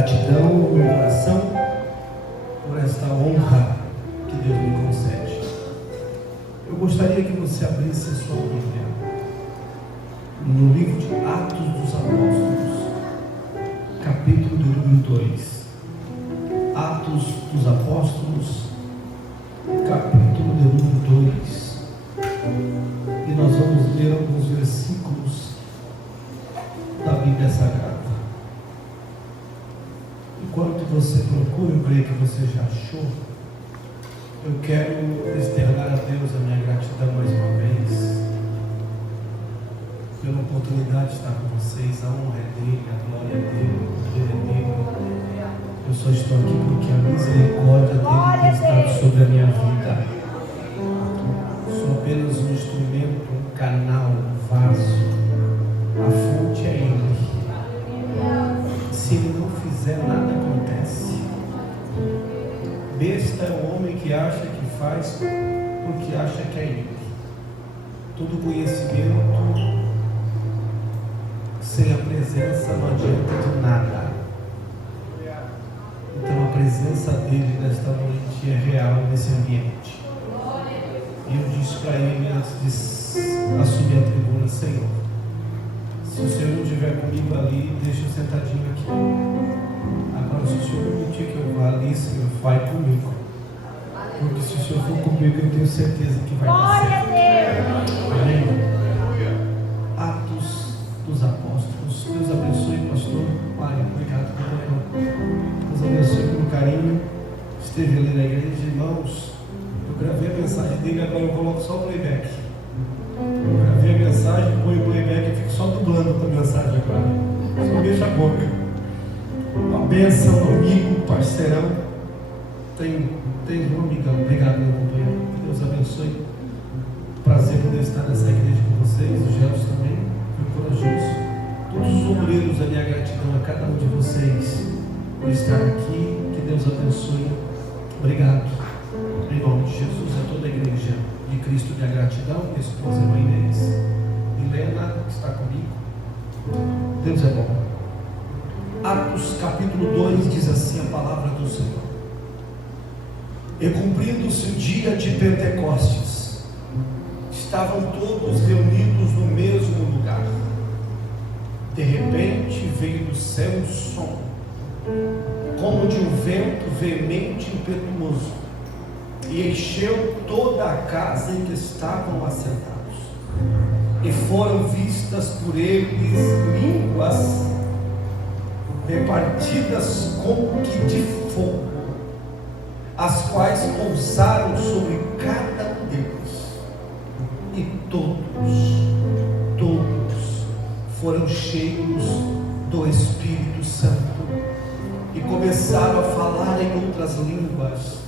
gratidão no meu coração por esta honra que Deus me concede. Eu gostaria que você abrisse a sua Bíblia no livro de Atos dos Apóstolos, capítulo de número 2. Atos dos Apóstolos, capítulo de número 2. E nós vamos ler alguns versículos da Bíblia Sagrada. Enquanto você procura, eu creio que você já achou. Eu quero externar a Deus a minha gratidão mais uma vez pela oportunidade de estar com vocês. A honra é dele, a glória é dele, o poder é dele. Eu só estou aqui porque a misericórdia dele tem estado sobre a minha vida. Sou apenas um instrumento, um canal, um vaso. A fonte é ele. Se ele não fizer, nada acontece. Besta é o homem que acha que faz porque acha que é ele. Todo conhecimento sem a presença não adianta de nada. Então a presença dele nesta noite é real nesse ambiente. E eu disse para ele antes de assumir a tribuna: Senhor, se o Senhor não estiver comigo ali, deixa eu sentadinho aqui. Agora, se o Senhor permitir que eu vá ali, Senhor, vai comigo. Porque se o Senhor for comigo, eu tenho certeza que vai dar certo. Amém? Atos dos Apóstolos. Deus abençoe, pastor. Pai, obrigado pelo Deus abençoe pelo carinho. Esteve ali na igreja, irmãos. Eu gravei a mensagem dele, agora eu coloco só o playback. Eu gravei a mensagem, põe o playback e fico só dublando a mensagem agora. Só deixa a boca. Uma bênção, amigo, parceirão. Tem um amigão. Obrigado, meu companheiro. Que Deus abençoe. Prazer poder estar nessa igreja com vocês. O Gelson também foi corajoso. Todos os obreiros, a minha gratidão a cada um de vocês por estar aqui. Que Deus abençoe. Obrigado. Em nome de Jesus, a toda a igreja de Cristo, minha gratidão. Minha esposa e mãe deles, Helena, que está comigo. Deus é bom. Atos capítulo 2 diz assim a palavra do Senhor: E cumprindo-se o dia de Pentecostes, estavam todos reunidos no mesmo lugar. De repente veio do céu um som, como de um vento veemente e impetuoso, e encheu toda a casa em que estavam assentados. E foram vistas por eles línguas repartidas como que de fogo, as quais pousaram sobre cada um deles. E todos foram cheios do Espírito Santo e começaram a falar em outras línguas,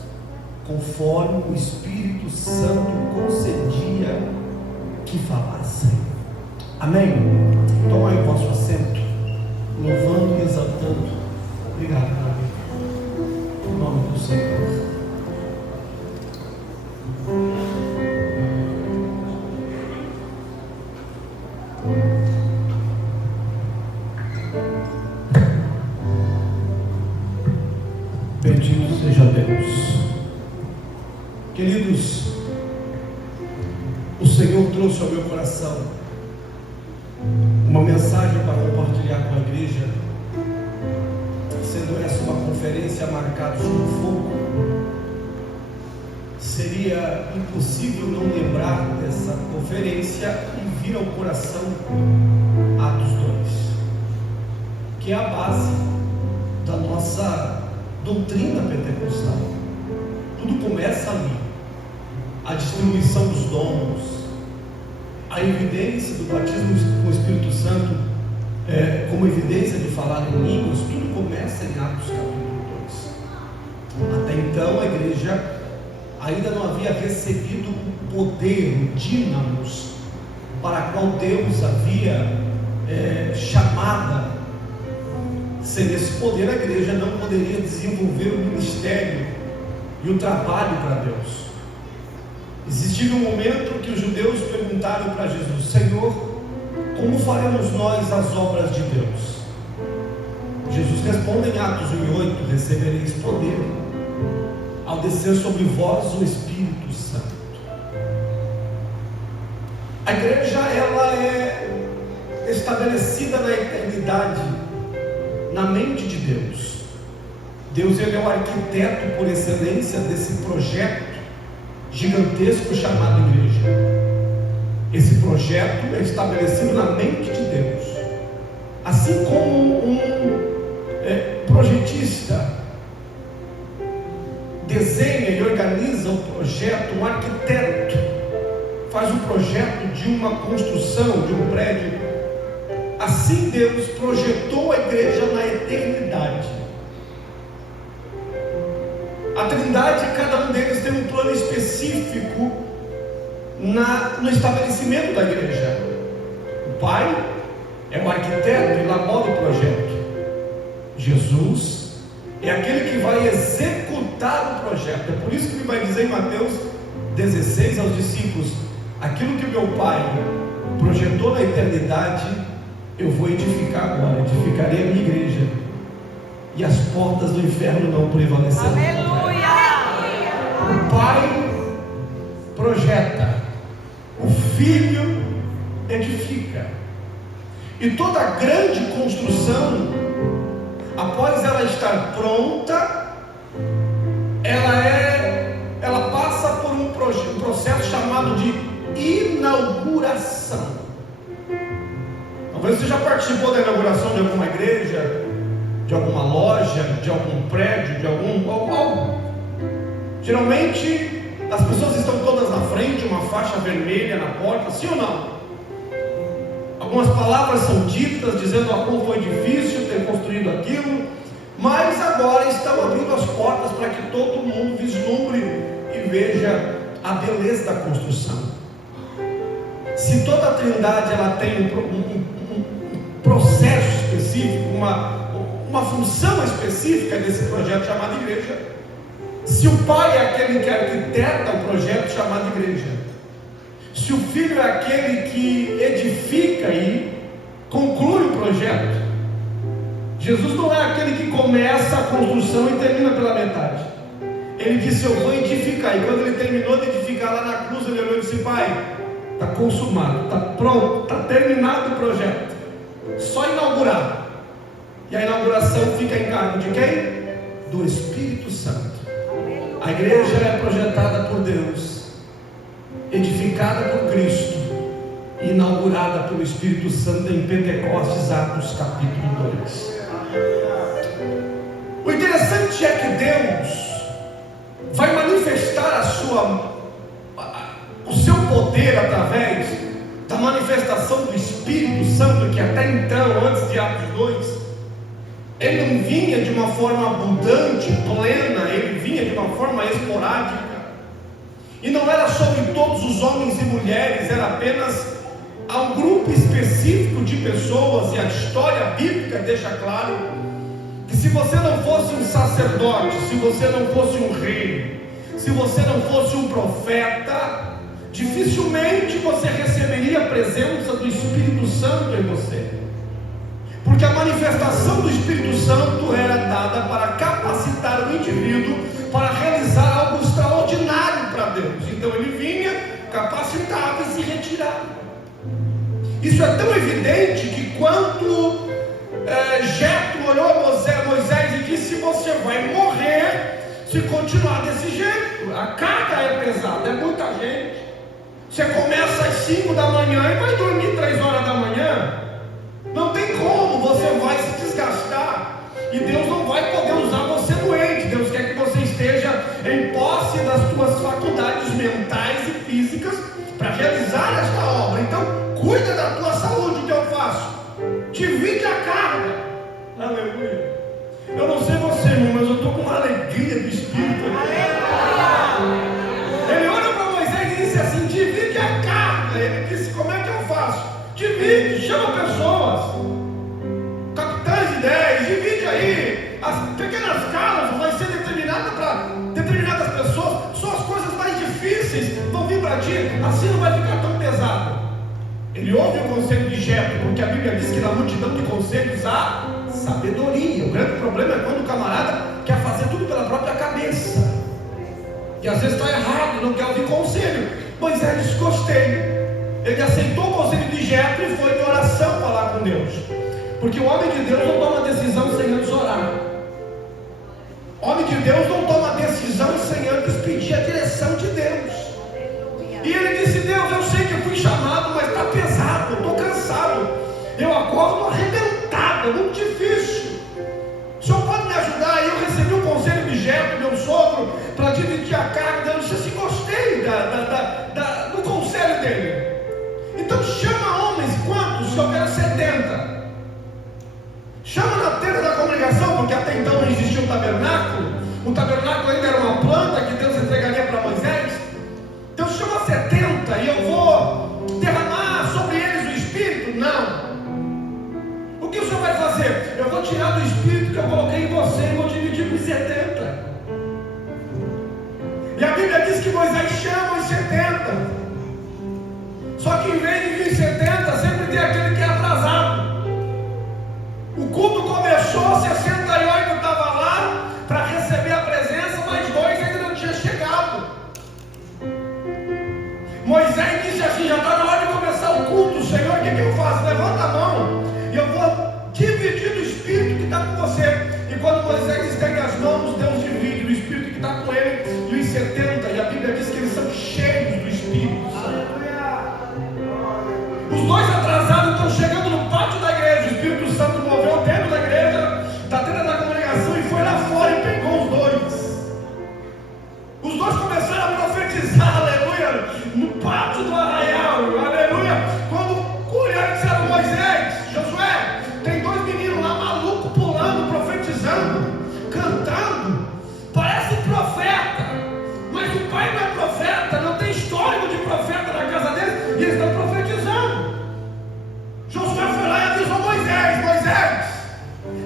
conforme o Espírito Santo concedia que falassem. Amém? Tomai o vosso assento, louvando e exaltando. Obrigado, meu amigo. Em nome do Senhor. Bendito seja Deus. Queridos, o Senhor trouxe ao meu coração uma mensagem para compartilhar com a igreja, sendo essa uma conferência marcada sobre fogo. Seria impossível não lembrar dessa conferência e vir ao coração Atos 2, que é a base da nossa doutrina pentecostal. Tudo começa ali. A distribuição dos dons, a evidência do batismo com o Espírito Santo, como evidência de falar em línguas, tudo começa em Atos capítulo 2. Até então a igreja ainda não havia recebido o poder, o dínamos, para a qual Deus havia chamada. Sem esse poder, a igreja não poderia desenvolver o ministério e o trabalho para Deus. Existia um momento que os judeus perguntaram para Jesus: Senhor, como faremos nós as obras de Deus? Jesus responde em Atos 1:8: recebereis poder ao descer sobre vós o Espírito Santo. A igreja, ela é estabelecida na eternidade, na mente de Deus. Deus, ele é o arquiteto por excelência desse projeto gigantesco chamado igreja. Esse projeto é estabelecido na mente de Deus. Assim como um projetista desenha e organiza o projeto, um arquiteto faz um projeto de uma construção, de um prédio, assim Deus projetou a igreja na eternidade. A Trindade, cada um deles tem um plano específico no estabelecimento da igreja. O Pai é o arquiteto, elabora o projeto. Jesus é aquele que vai executar o projeto. É por isso que ele vai dizer em Mateus 16 aos discípulos: aquilo que meu Pai projetou na eternidade, eu vou edificar agora, edificarei a minha igreja, e as portas do inferno não prevalecerão. Aleluia! O Pai projeta, o Filho edifica, e toda grande construção, após ela estar pronta, ela passa por um processo chamado de inauguração. Talvez você já participou da inauguração de alguma igreja, de alguma loja, de algum prédio, de algo. Geralmente as pessoas estão todas na frente, uma faixa vermelha na porta, sim ou não? Algumas palavras são ditas dizendo como foi difícil ter construído aquilo, mas agora estão abrindo as portas para que todo mundo vislumbre e veja a beleza da construção. Se toda a Trindade ela tem um processo específico, uma função específica desse projeto chamado igreja, se o Pai é aquele que arquiteta o projeto chamado igreja, se o Filho é aquele que edifica e conclui o projeto, Jesus não é aquele que começa a construção e termina pela metade. Ele disse: eu vou edificar. E quando ele terminou de edificar lá na cruz, ele olhou e disse: Pai, está consumado, está pronto, está terminado o projeto, só inaugurar. E a inauguração fica em cargo de quem? Do Espírito Santo. A igreja é projetada por Deus, edificada por Cristo, inaugurada pelo Espírito Santo em Pentecostes, Atos capítulo 2. O interessante é que Deus vai manifestar o seu poder através da manifestação do Espírito Santo, que até então, antes de Atos 2, ele não vinha de uma forma abundante, plena, ele vinha de uma forma esporádica, e não era sobre todos os homens e mulheres, era apenas a um grupo específico de pessoas. E a história bíblica deixa claro que se você não fosse um sacerdote, se você não fosse um rei, se você não fosse um profeta, dificilmente você receberia a presença do Espírito Santo em você, porque a manifestação do Espírito Santo era dada para capacitar o indivíduo para realizar algo extraordinário para Deus. Então ele vinha, capacitava e se retirava. Isso é tão evidente que quando Jetro olhou a Moisés e disse: você vai morrer se continuar desse jeito, a carga é pesada, é muita gente. Você começa às 5 da manhã e vai dormir 3 horas da manhã, não tem como, você vai se desgastar, e Deus não vai poder usar você doente. Deus quer que você esteja em posse das suas faculdades mentais e físicas para realizar esta obra. Então cuida da tua saúde, que eu faço, divide a carga. Aleluia. Eu não sei você, irmão, mas eu estou com uma alegria do Espírito. Ele olha para Moisés e disse assim: divide a carga. Ele disse: como é que eu faço? Divide, chama pessoas, capitães de 10, divide aí. As pequenas causas vai ser determinada para determinadas pessoas. Só as coisas mais difíceis vão vir para ti, assim não vai ficar tão pesado. Ele ouve o conselho de Jetro, porque a Bíblia diz que na multidão de conselhos há sabedoria. O grande problema é quando o camarada quer fazer tudo pela própria cabeça, e às vezes está errado, não quer ouvir conselho. Moisés disse: gostei. Ele aceitou o conselho de Jetro e foi em oração falar com Deus, porque o homem de Deus não toma decisão sem antes orar. O homem de Deus não toma decisão sem antes pedir a direção de Deus. E ele disse: Deus, eu sei que eu fui chamado, mas está pesado, eu estou cansado, eu acordo arrebentado, é muito difícil. O senhor pode me ajudar? E eu recebi o conselho de Jetro, meu sogro, para dividir a carga. Eu disse assim: gostei do conselho dele. Então chama homens, quantos? Eu quero 70. Chama na tenda da congregação, porque até então não existia um tabernáculo. O tabernáculo ainda era uma planta que Deus entregaria para Moisés. Então chama 70 e eu vou derramar sobre eles o Espírito? Não. O que o senhor vai fazer? Eu vou tirar do Espírito que eu coloquei em você e vou dividir por 70. E a Bíblia diz que Moisés chama os 70. Só que em vez de vir 70, sempre tem aquele que é atrasado. O culto começou, 68 estava lá para receber a presença, mas 2 ainda não tinha chegado. Moisés disse assim: já está na hora de começar o culto, Senhor, o que eu faço? Levanta a mão e eu vou dividir do Espírito que está com você. E quando Moisés estende as mãos, Deus divide o Espírito que está com ele e os 70. E a Bíblia diz que eles são cheios do Espírito. Os 2 atrasados estão chegando no pátio da igreja. O Espírito Santo moveu dentro da igreja, da tenda da congregação, e foi lá fora e pegou os 2. Os 2 começaram a profetizar, aleluia, no pátio do arraial, aleluia. Quando olharam e disseram: Moisés, Josué, tem 2 meninos lá malucos pulando, profetizando, cantando, parece profeta, mas o pai não é profeta, não tem histórico de profeta na casa deles, e eles estão profetizando. Josué foi lá e avisou Moisés: Moisés,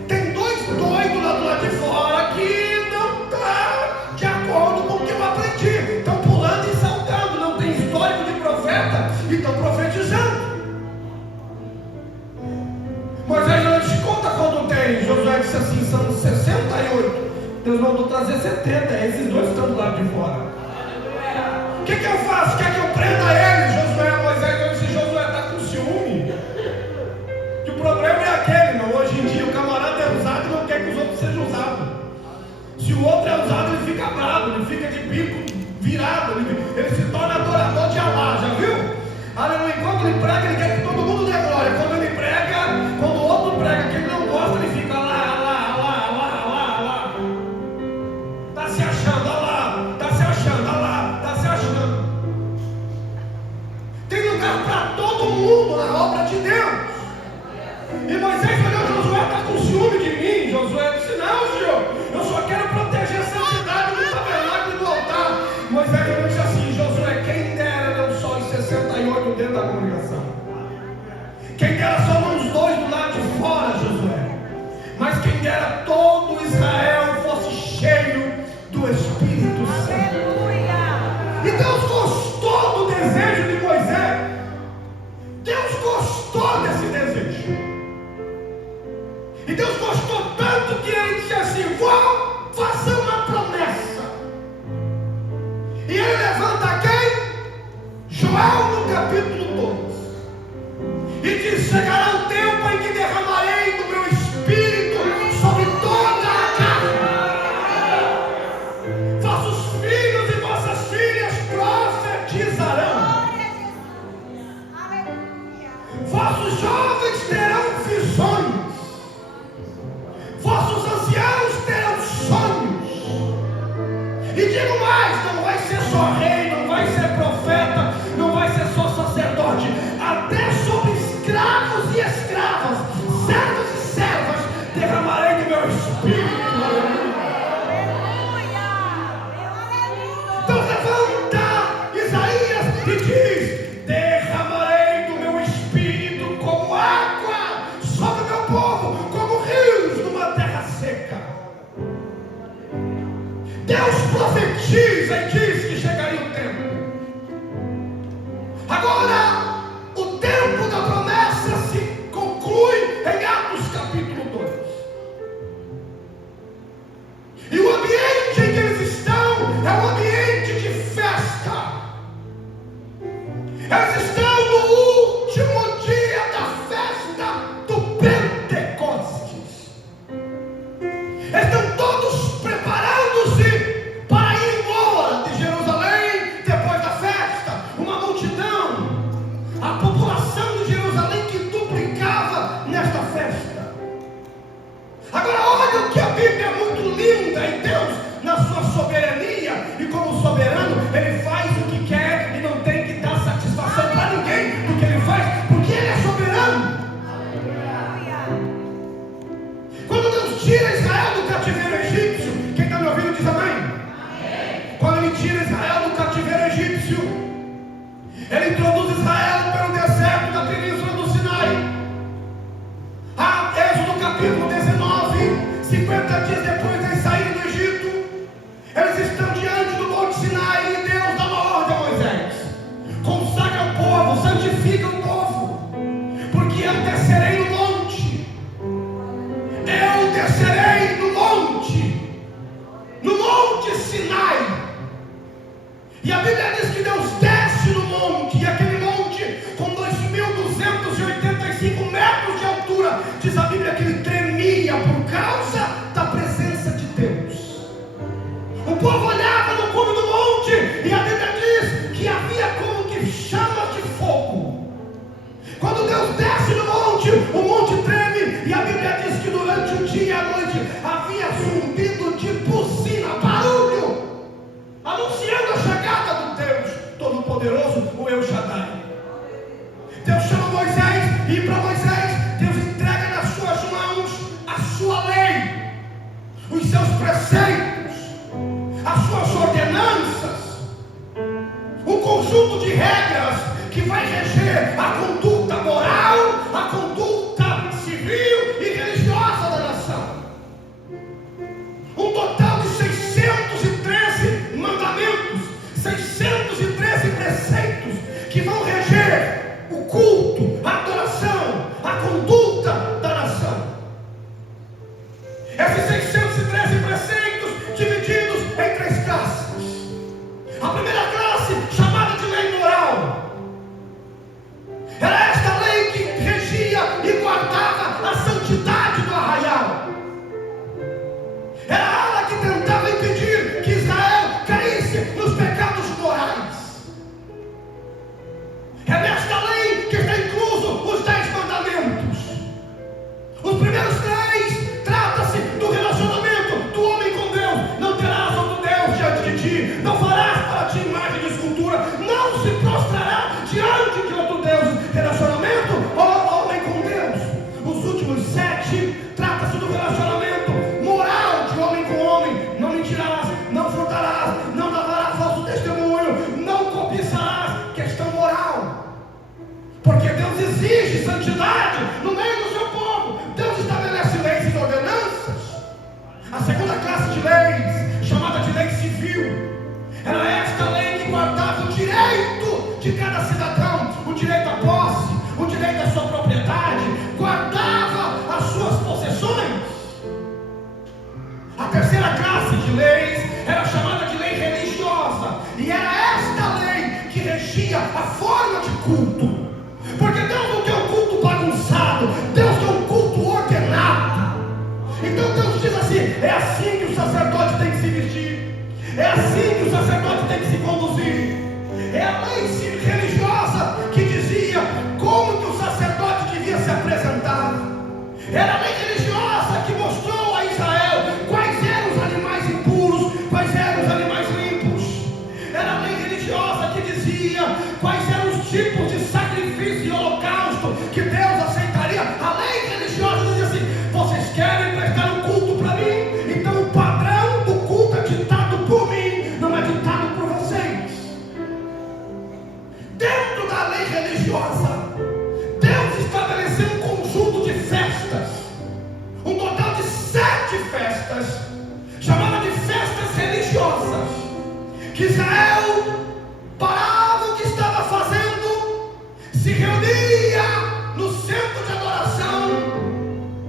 tem 2 doidos lá do lado de fora que não estão de acordo com o que eu aprendi, estão pulando e saltando, não tem histórico de profeta e estão profetizando. Moisés não disse: conta quanto tem. Josué disse assim: são 68. Deus mandou trazer 70. Esses 2 estão do lado de fora. O que eu faço? Quer que eu prenda eles? Moisés disse: Josué está com ciúme. Que o problema é aquele, não. Hoje em dia o camarada é usado e não quer que os outros sejam usados. Se o outro é usado, ele fica bravo, ele fica de bico virado, ele se torna adorador de Alá, já viu? Aleluia. Enquanto ele prega, ele quer que todo mundo dê glória. Quando ele prega, quando o outro prega que ele não gosta, ele fica lá. Está se achando, lá, está se achando, lá, está se achando. Tem lugar para todo mundo na obra de Deus. E Moisés falou: Josué está com ciúme de mim. Josué disse: não, Senhor, eu só quero proteger a santidade do tabernáculo e do altar. Moisés disse assim: Josué, quem dera não só os 68 dentro da congregação, quem dera só não os 2 do lado de fora, Josué, mas quem dera todo Israel fosse cheio do Espírito Santo. E Deus gostou do desejo de Moisés. Deus gostou desse desejo. E Deus gostou tanto que ele disse assim: vou fazer uma promessa. E ele levanta quem? Joel no capítulo 2. E diz: chegará o tempo em que derramarei do meu Espírito sobre toda a carne. Vossos filhos e vossas filhas profetizarão. Vossos jovens terão visões. Vossos anciãos terão sonhos. E digo mais: não vai ser só rei, não vai ser profeta, não vai ser só sacerdote. Até sobre escravos e que Deus desce no monte, e aquele monte com 2.285 metros de altura, diz a Bíblia que ele tremia por causa da presença de Deus. O povo olhava no cume do monte, e a Bíblia diz que havia como que chamas de fogo. Quando Deus desce no monte, o monte treme, e a Bíblia diz que durante o dia e a noite havia zumbido de buzina, barulho, anunciando a chegada do Deus Todo-Poderoso, o El Shaddai. Deus chama Moisés, e para Moisés, Deus entrega nas suas mãos a sua lei, os seus preceitos, as suas ordenanças, um conjunto de regras que vai reger a conduta moral, a conduta civil e religiosa da nação. Um total de 613 mandamentos, 613 preceitos que vão reger o culto, a adoração, a conduta da nação. Esses 613 preceitos divididos em 3 classes. A primeira classe, chamada de lei moral, era esta lei que regia e guardava a santidade do arraial. Era ela que tentava impedir que Israel caísse nos pecados morais. É nesta lei que está incluso os 10 mandamentos. Os primeiros 3 trata-se do relacionamento do homem com Deus. Não terás outro Deus diante de ti, não farás para ti imagem de escultura, não se prostrará diante de outro Deus. Relacionamento, homem com Deus. Os últimos 7 trata-se do relacionamento moral de homem com homem. Não mentirás, não furtarás, não darás falso testemunho, não cobiçarás. Questão moral, porque Deus exige santidade no meio do seu povo. Deus estabelece leis e ordenanças. A segunda classe de leis, chamada de lei civil, era esta lei que guardava o direito de cada cidadão, o direito à posse, o direito à sua propriedade, guardava as suas possessões. A terceira classe de leis era chamada de lei religiosa, e era esta lei que regia a forma de culto. Porque Deus não quer um culto bagunçado, Deus quer um culto ordenado. Então Deus diz assim: é assim que o sacerdote tem que se vestir, é assim que o sacerdote tem que se conduzir. É a lei religiosa que dizia como que o sacerdote devia se apresentar. Era a lei religiosa que mostrou a Israel quais eram os animais impuros, quais eram os animais limpos. Era a lei religiosa que dizia quais eram os tipos de sacrifício e holocausto que Deus aceitaria. A lei religiosa dizia assim: vocês querem prestar um culto para mim? Então o padrão do culto é ditado por mim, não é ditado por vocês. Dentro da lei religiosa, Deus estabeleceu um conjunto de festas, um total de 7 festas, chamadas de festas religiosas, que Israel parava o que estava fazendo, se reunia no centro de adoração,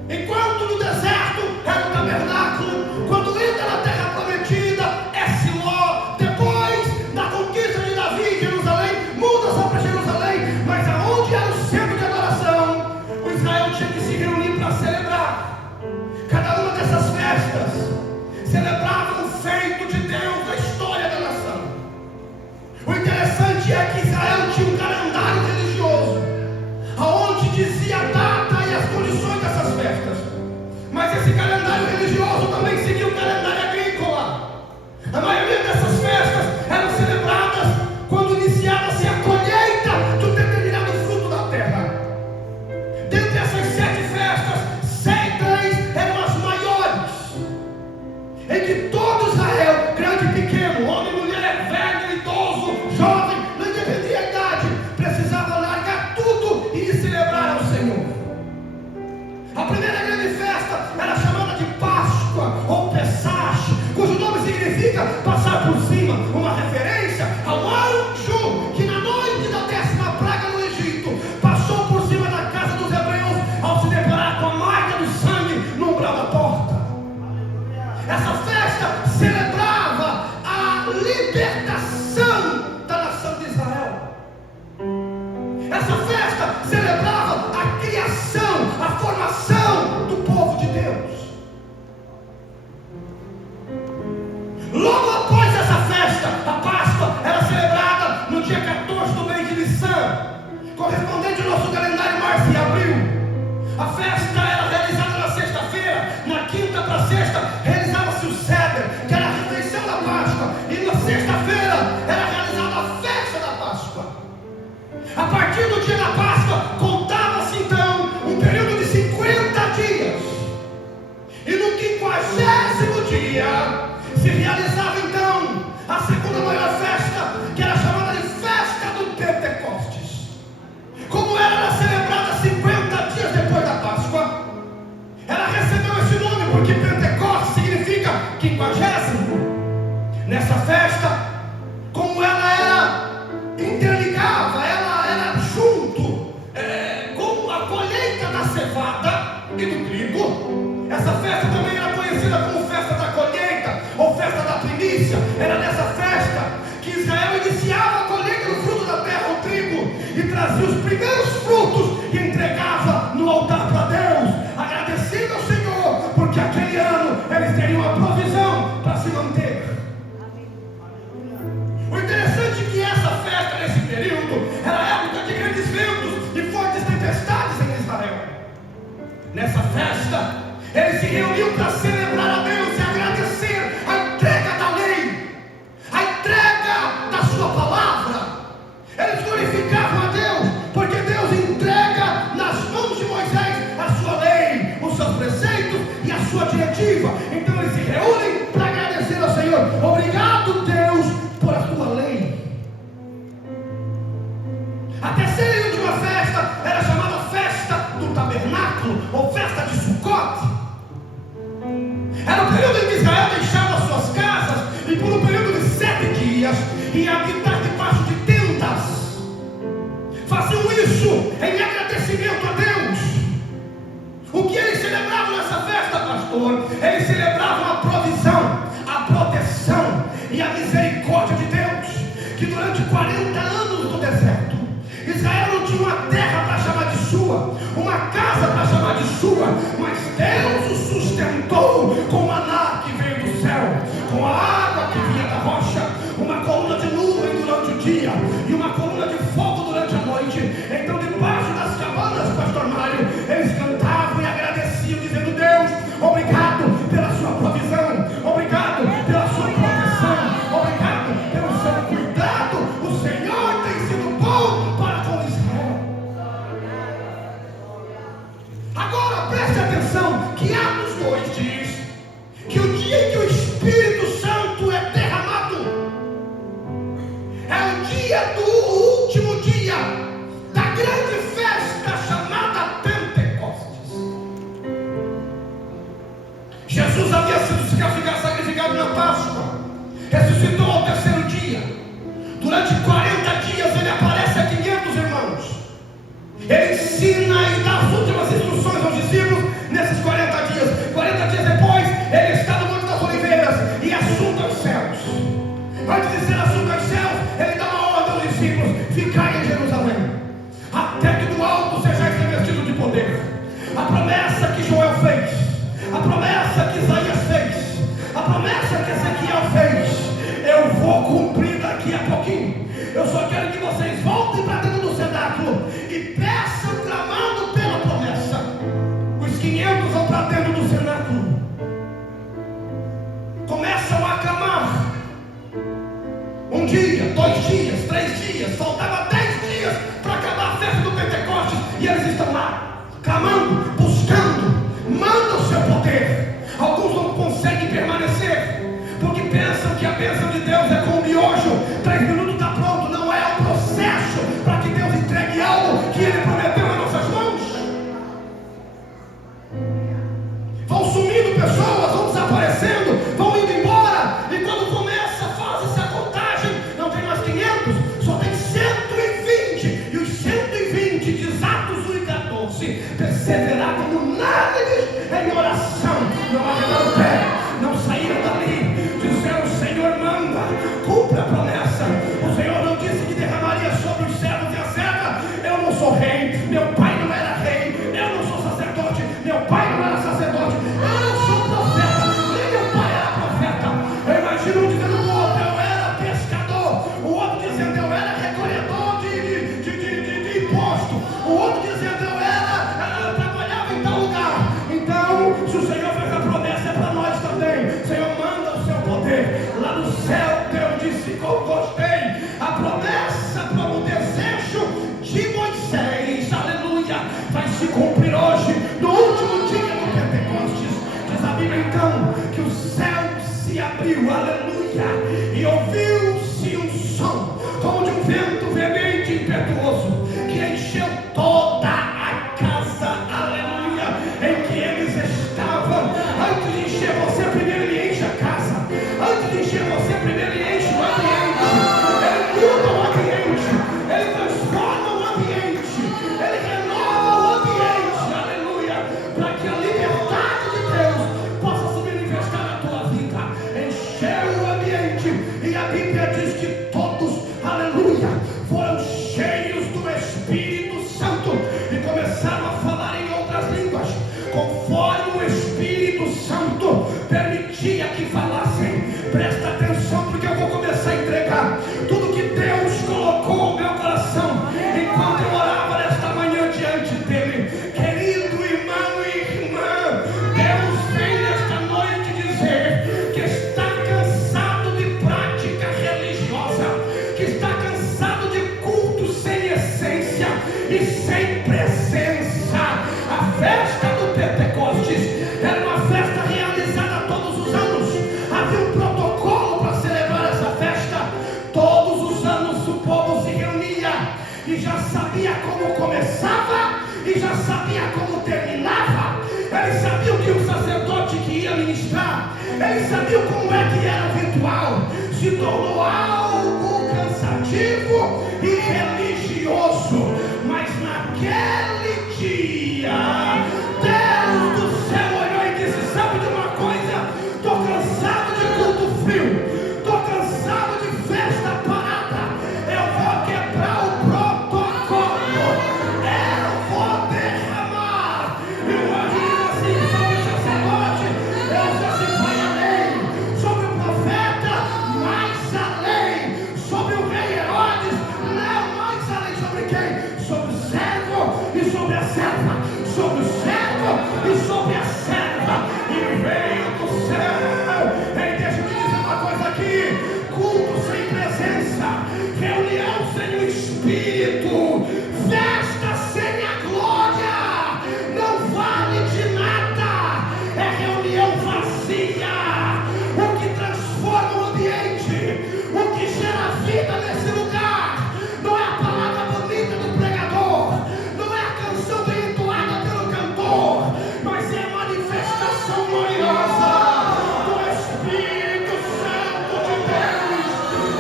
enquanto no deserto era o tabernáculo, quando entra na terra prometida é Siló, depois da conquista de Davi em Jerusalém, muda só para Jerusalém, mas aonde era o A partir do dia da Páscoa, contava-se então um período de 50 dias. E no 50º dia, se realizava então a segunda maior festa, que era chamada de Festa do Pentecostes. Como ela era celebrada 50 dias depois da Páscoa, ela recebeu esse nome porque Pentecostes significa 50º. Nessa festa, como ela era interligava, ela era junto com a colheita da cevada e do trigo. Essa festa também era conhecida como festa da colheita ou festa da primícia. Era nessa festa que Israel iniciava a colheita do fruto da terra, o trigo, e trazia os primeiros frutos e entregava no altar para Deus, agradecendo ao Senhor, porque aquele ano eles teriam a provisão para se manter. O interessante é que essa festa, nesse período, era época de grandes ventos e fortes tempestades em Israel. Nessa festa, eles se reuniam para celebrar a Deus e agradecer a entrega da lei, a entrega da sua palavra. Eles glorificavam a Deus, porque Deus entrega nas mãos de Moisés a sua lei, os seus preceitos e a sua diretiva. Então eles se reúnem para agradecer ao Senhor. Obrigado, Deus, por a tua lei. A terceira e última festa era chamada Festa do Tabernáculo, ou Festa de Sucote. Era o período em que Israel deixava as suas casas e por um período de 7 dias ia habitar debaixo de tendas. Faziam isso em agradecimento a Deus. O que eles celebravam nessa festa, pastor? Eles celebravam a provisão, a proteção e a misericórdia de Deus, que durante 40 anos no deserto, Israel não tinha uma terra para chamar de sua, uma casa para chamar de sua, mas Deus o sustentou com o maná que veio do céu, com a água que vinha da rocha, uma coluna de nuvem durante o dia e uma coluna de fogo durante a noite. Então, debaixo das cabanas, pastor Mário, eles cantavam e agradeciam, dizendo: Deus, obrigado pela sua provisão, obrigado pela sua proteção, obrigado pelo seu cuidado. O Senhor tem sido bom para com Israel. Agora preste atenção que Atos 2 diz que o dia em que o Espírito Santo é derramado é o dia do último dia da grande festa chamada Pentecostes. Jesus havia sido sacrificado na Páscoa, ressuscitou ao terceiro dia. Durante 40 dias ele aparece a 500 irmãos. Ele ensina e dá as últimas instruções aos discípulos nesses 40 dias. 40 dias depois, ele está no Monte das Oliveiras e assunta aos céus. Antes de ser assunto aos céus, ele dá uma ordem aos discípulos: ficai em Jerusalém, até que do alto sejais revestidos de poder. A promessa que Joel fez, a promessa que Isaías fez, a promessa que Ezequiel fez, eu vou cumprir daqui a pouquinho. Eu só quero que vocês voltem para dentro do cenáculo e peçam, clamando pela promessa. Os frio, aleluia, e ouviu-se um som, como de um vento veemente e impetuoso, que encheu toda a casa, aleluia, em que eles estavam. Antes de encher você, primeiro ele enche a casa. Antes de encher você, primeiro ele enche o ambiente. Ele muda o ambiente, ele transforma o ambiente, ele renova o ambiente, aleluia, para que a liberdade de Deus possa se manifestar na tua vida. Encheu o ambiente, e a Bíblia diz que todos, aleluia, foram cheios do Espírito Santo e começaram a falar em outras línguas, conforme o Espírito Santo permitia que falassem. Presta atenção, porque eu vou começar a entregar tudo que Deus colocou no meu coração enquanto eu orava nesta manhã diante dele. Querido irmão e irmã, Deus vem nesta noite dizer que está cansado de prática religiosa, que está cansado de culto sem essência e sem presença. A festa do Pentecostes era uma festa realizada todos os anos. Havia um protocolo para celebrar essa festa. Todos os anos o povo se reunia e já sabia como começava e já sabia como terminava. Eles sabiam que o sacerdote que ia ministrar, eles sabiam como é que era o ritual. Se tornou algo cansativo e religioso, mas naquele dia Deus do céu olhou e disse: sabe de uma coisa? Estou cansado de culto frio, estou cansado de festa parada. Eu vou quebrar o protocolo, eu vou derramar. E o anjo diz assim: sobre o sacerdote eu já se foi a lei, sobre o profeta mais a lei, sobre o rei Herodes não mais a lei. Sobre quem? Sobre o servo e sobre a serva, sobre o servo e sobre a serva. E veio do céu. Ei, deixa eu te dizer uma coisa aqui: culto sem presença, reunião sem o Espírito, festa sem a glória, não vale de nada. É reunião vazia. O que transforma o ambiente, o que gera vida nesse lugar, não é a palavra bonita do pregador, não é a canção bem entoada pelo cantor, mas é a manifestação gloriosa do Espírito Santo de Deus.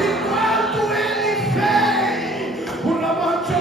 Enquanto ele vem, o lamante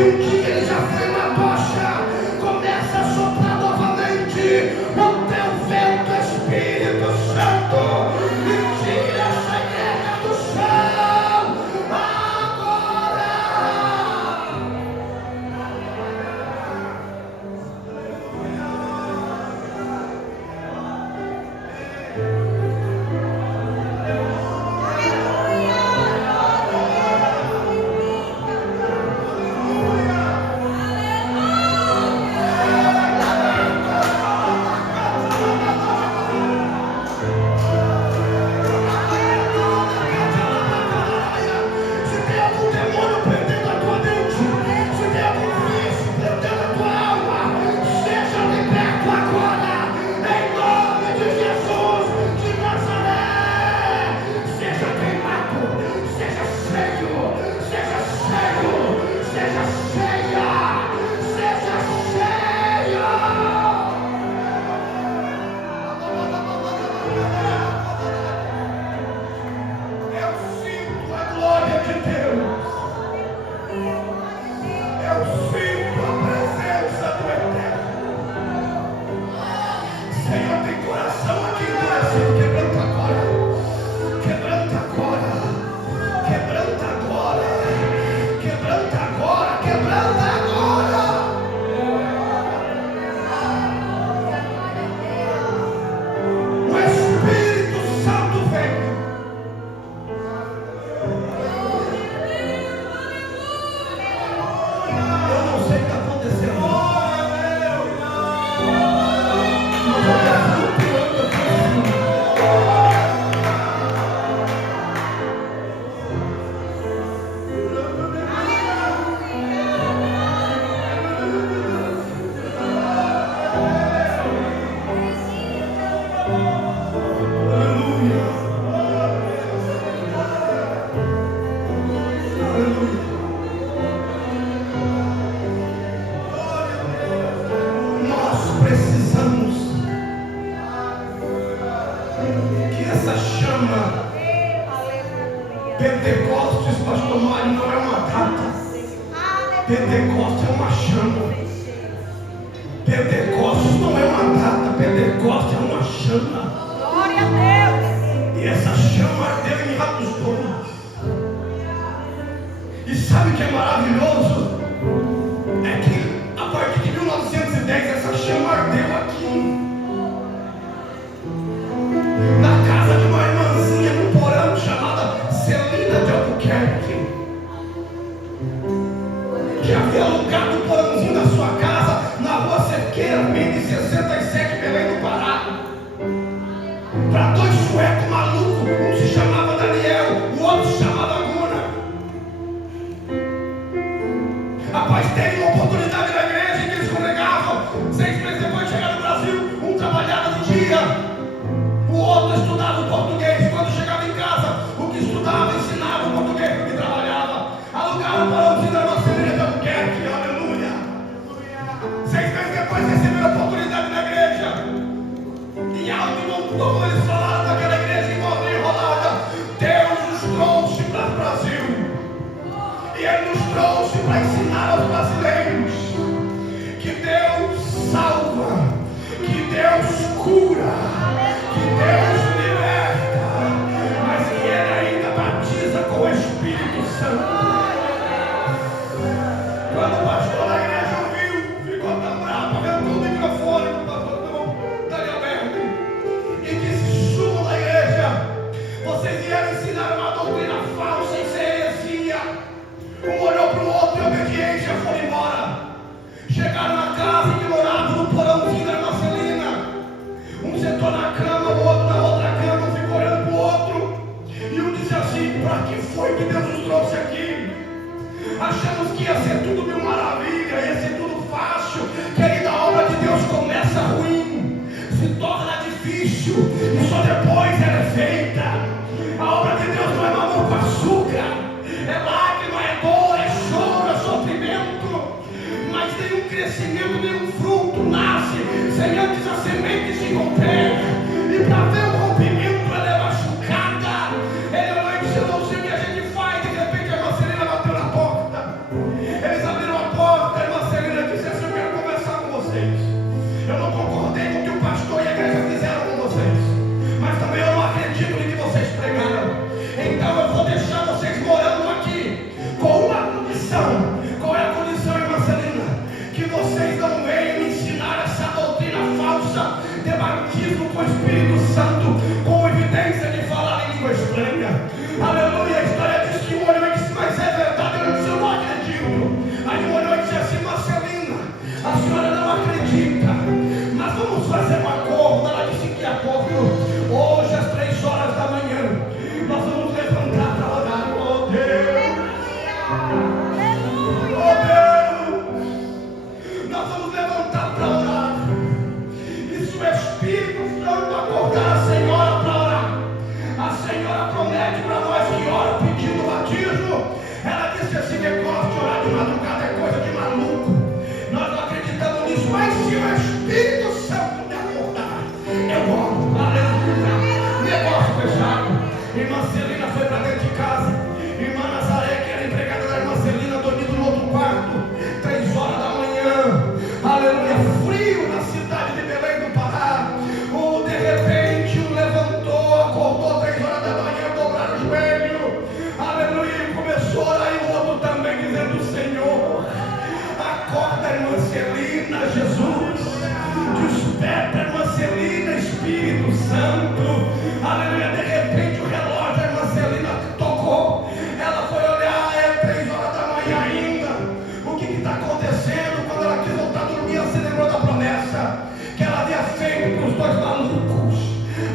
um dia ele já foi uma tocha. Começa a soprar novamente o teu vento, Espírito Santo, e tira essa igreja do chão agora. Pentecostes, pastor Mário, não é uma data. Pentecostes é uma chama. Pentecostes não é uma data. Pentecostes é uma chama. Glória a Deus. E essa chama ardeu em Atos 2. E sabe o que é maravilhoso? É que a partir de 1910 essa chama ardeu aqui. Na casa de uma irmãzinha no porão chamada Celina de Albuquerque, que havia alugado o porãozinho da sua casa na rua Cerqueira, Mendes 67, Belém do Pará, para dois suecos malucos. Um se chamava Daniel, o outro se chamava Guna. Rapaz, teve uma oportunidade na igreja em que eles congregavam. 6 meses depois de chegar no Brasil, um trabalhava de dia, o outro estudava o português. Quando chegava em casa, o que estudava ensinava o português e trabalhava. Alugaram o porãozinho da nossa igreja de Albuquerque, aleluia. 6 meses depois receberam a oportunidade na igreja. Em alto e bom tom eles falaram daquela igreja enrolada. Deus nos trouxe para o Brasil. E Ele nos trouxe para ensinar aos brasileiros que Deus salva, que Deus cura, que Deus liberta, mas que Ele ainda batiza com o Espírito Santo. Quando o pastor da igreja ouviu, ficou tão bravo, aventou o microfone para o pastor Daniel Berg e disse: subam da igreja, vocês vieram ensinar uma doutrina falsa e sem heresia. Um olhou para o outro e obediência foi embora. Chegaram na casa e ignoravam no porãozinho da Marcelina. Um sentou na aliança de batismo com o Espírito Santo, com evidência de falar em língua estranha. Aleluia. A história diz que uma noite, mas é verdade, eu disse, eu não acredito. Aí uma noite disse assim: Marcelina, a senhora não acredita, mas vamos fazer um acordo. Ela disse: que acordo? Hoje às 3 horas da manhã nós vamos levantar para orar. Oh Deus, oh Deus, nós vamos levantar para orar. E se o Espírito Santo acordar a senhora para orar, a senhora promete para nós que ora pedindo batismo. Ela disse assim: negócio de orar de madrugada é coisa de maluco, nós não acreditamos nisso. Mas se o Espírito Santo me acordar, eu oro. Aleluia. Negócio fechado. Irmã Celina foi para dentro de casa. Irmã Nazaré, que era empregada da irmã Celina, dormindo no outro quarto, 3 horas da manhã. Aleluia. Frio na cidade de Belém do Pará. De repente um levantou, acordou 3 horas da manhã, dobraram o joelho. Aleluia. E começou a orar, e o outro também, dizendo: Senhor, acorda, irmã Celina, Jesus. Desperta, irmã Celina, Espírito Santo. Aleluia. De repente o relógio da irmã Celina tocou. Ela foi olhar, é 3 horas da manhã ainda. O que está acontecendo? Quando ela quis voltar a dormir, ela se lembrou da promessa que ela havia feito para os 2 malucos.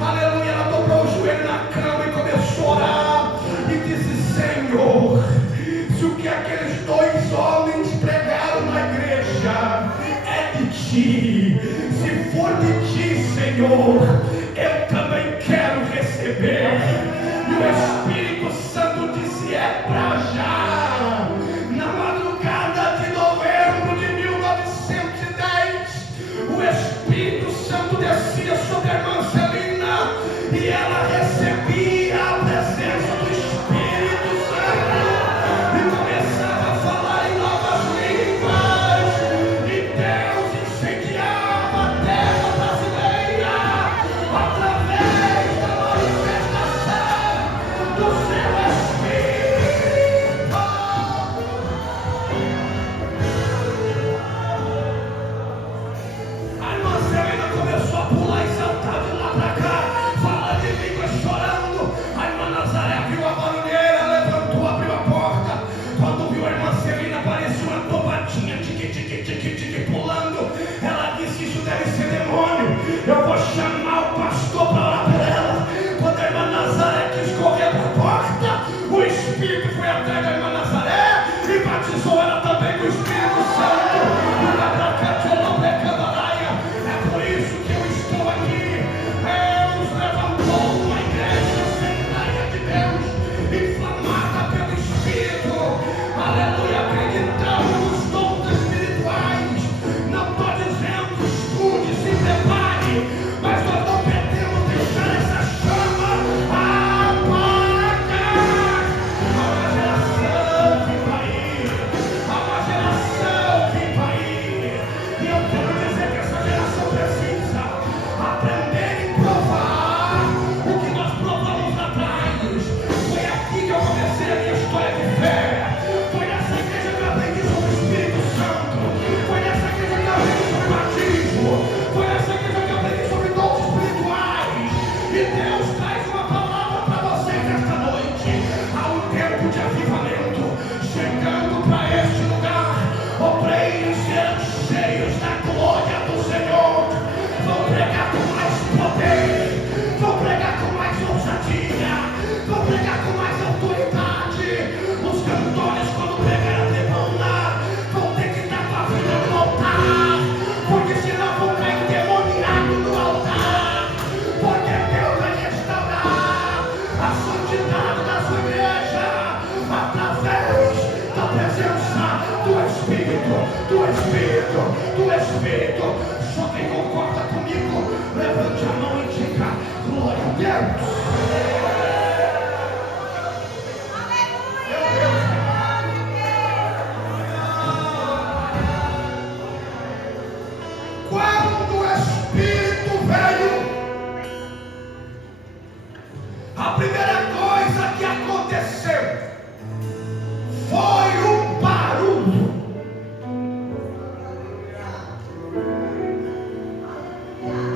Aleluia. Ela dobrou o joelho na cama e começou a orar e disse: Senhor, se o que aqueles 2 homens pregaram na igreja é de ti, se for de ti, Senhor, eu também quero receber. E o Espírito Santo disse: é pra já. Na madrugada de novembro de 1910, o Espírito Santo descia sobre a irmã Celina e ela recebia a presença do Espírito Santo e começava a falar em novas línguas, e Deus incendiava a terra brasileira através da manifestação do seu Espírito. A irmã Celina começou a pular e saltar de lá para cá, falar de língua, chorando. A irmã Nazaré viu a barulheira, levantou, abriu a porta. Quando viu a irmã Celina, parecia uma tomatinha, tique, pulando. Ela disse: isso deve ser demônio, eu vou chamar o pastor para orar por ela. Quando a irmã Nazaré quis correr para a porta, o Espírito foi atrás da irmã Nazaré e batizou ela também com o Espírito Santo. É por isso que eu estou aqui. Deus levantou uma igreja Assembleia de Deus, inflamada pelo Espírito. Aleluia. Acreditamos nos dons espirituais. Não estou dizendo estude, se prepare, mas nós não perdemos de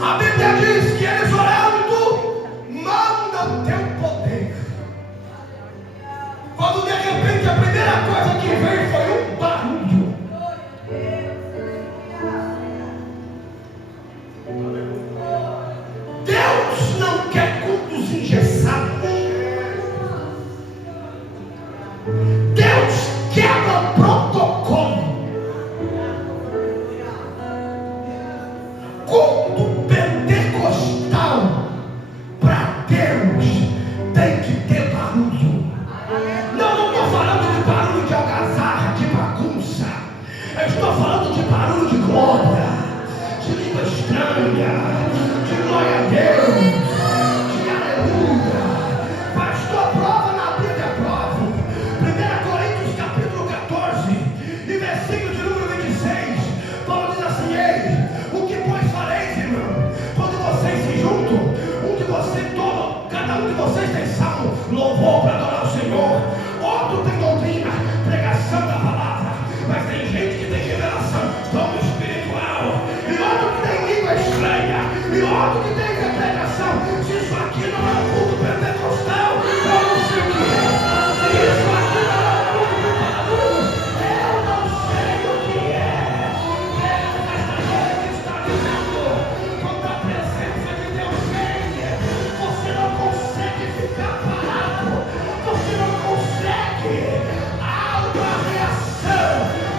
A Bíblia diz que eles orando, manda teu poder. Quando de repente a primeira coisa que veio foi um barulho. Deus não quer cultos engessados. Deus quebra protocolo. Culto pentecostal para Deus tem que ter barulho. Não estou falando de barulho de algazarra, de bagunça. Eu estou falando de barulho de glória, de língua estranha, de glória a Deus, de aleluia. Pastor, prova na Bíblia, prova. 1 Coríntios capítulo 14 e versículo de número 26. Paulo diz assim: ei, o que pois fareis, irmão? Quando vocês se juntam, cada um de vocês tem salmo, louvor para adorar o Senhor. Outro tem doutrina, pregação da palavra. Mas tem gente que tem revelação, dom espiritual. E outro que tem língua estranha. E outro que tem interpretação. Se isso aqui não é um culto pentecostal, eu não sei o que é. Se isso aqui não é um culto de barulho, eu não sei o que é. Esta noite está dizendo, quando a presença de Deus vem, você não consegue ficar parado. Você não consegue. Há uma reação.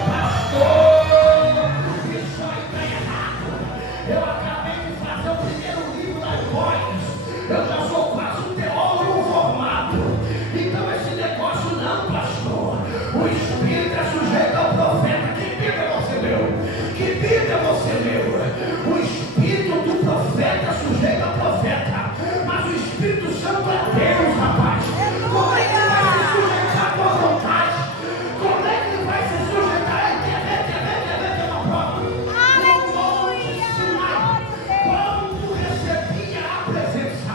Pastor, isso aí está errado. Eu acabei de fazer o primeiro livro das vozes. Eu já sou quase um teólogo formado. Então esse negócio não, pastor. O Espírito é sujeito ao profeta. Que Bíblia você leu? Que Bíblia você leu? O Espírito do profeta é sujeito ao profeta. Mas o Espírito Santo é Deus, rapaz. Como é que ele vai se sujeitar à tua vontade? Como é que ele vai se sujeitar? Quer ver que é uma prova? Quando recebia a presença,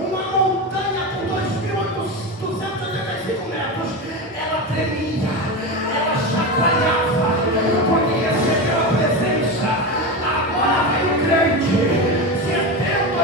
uma montanha com 2.285 metros, ela tremia, ela chacoalhava, porque recebeu a presença. Agora vem o crente, 70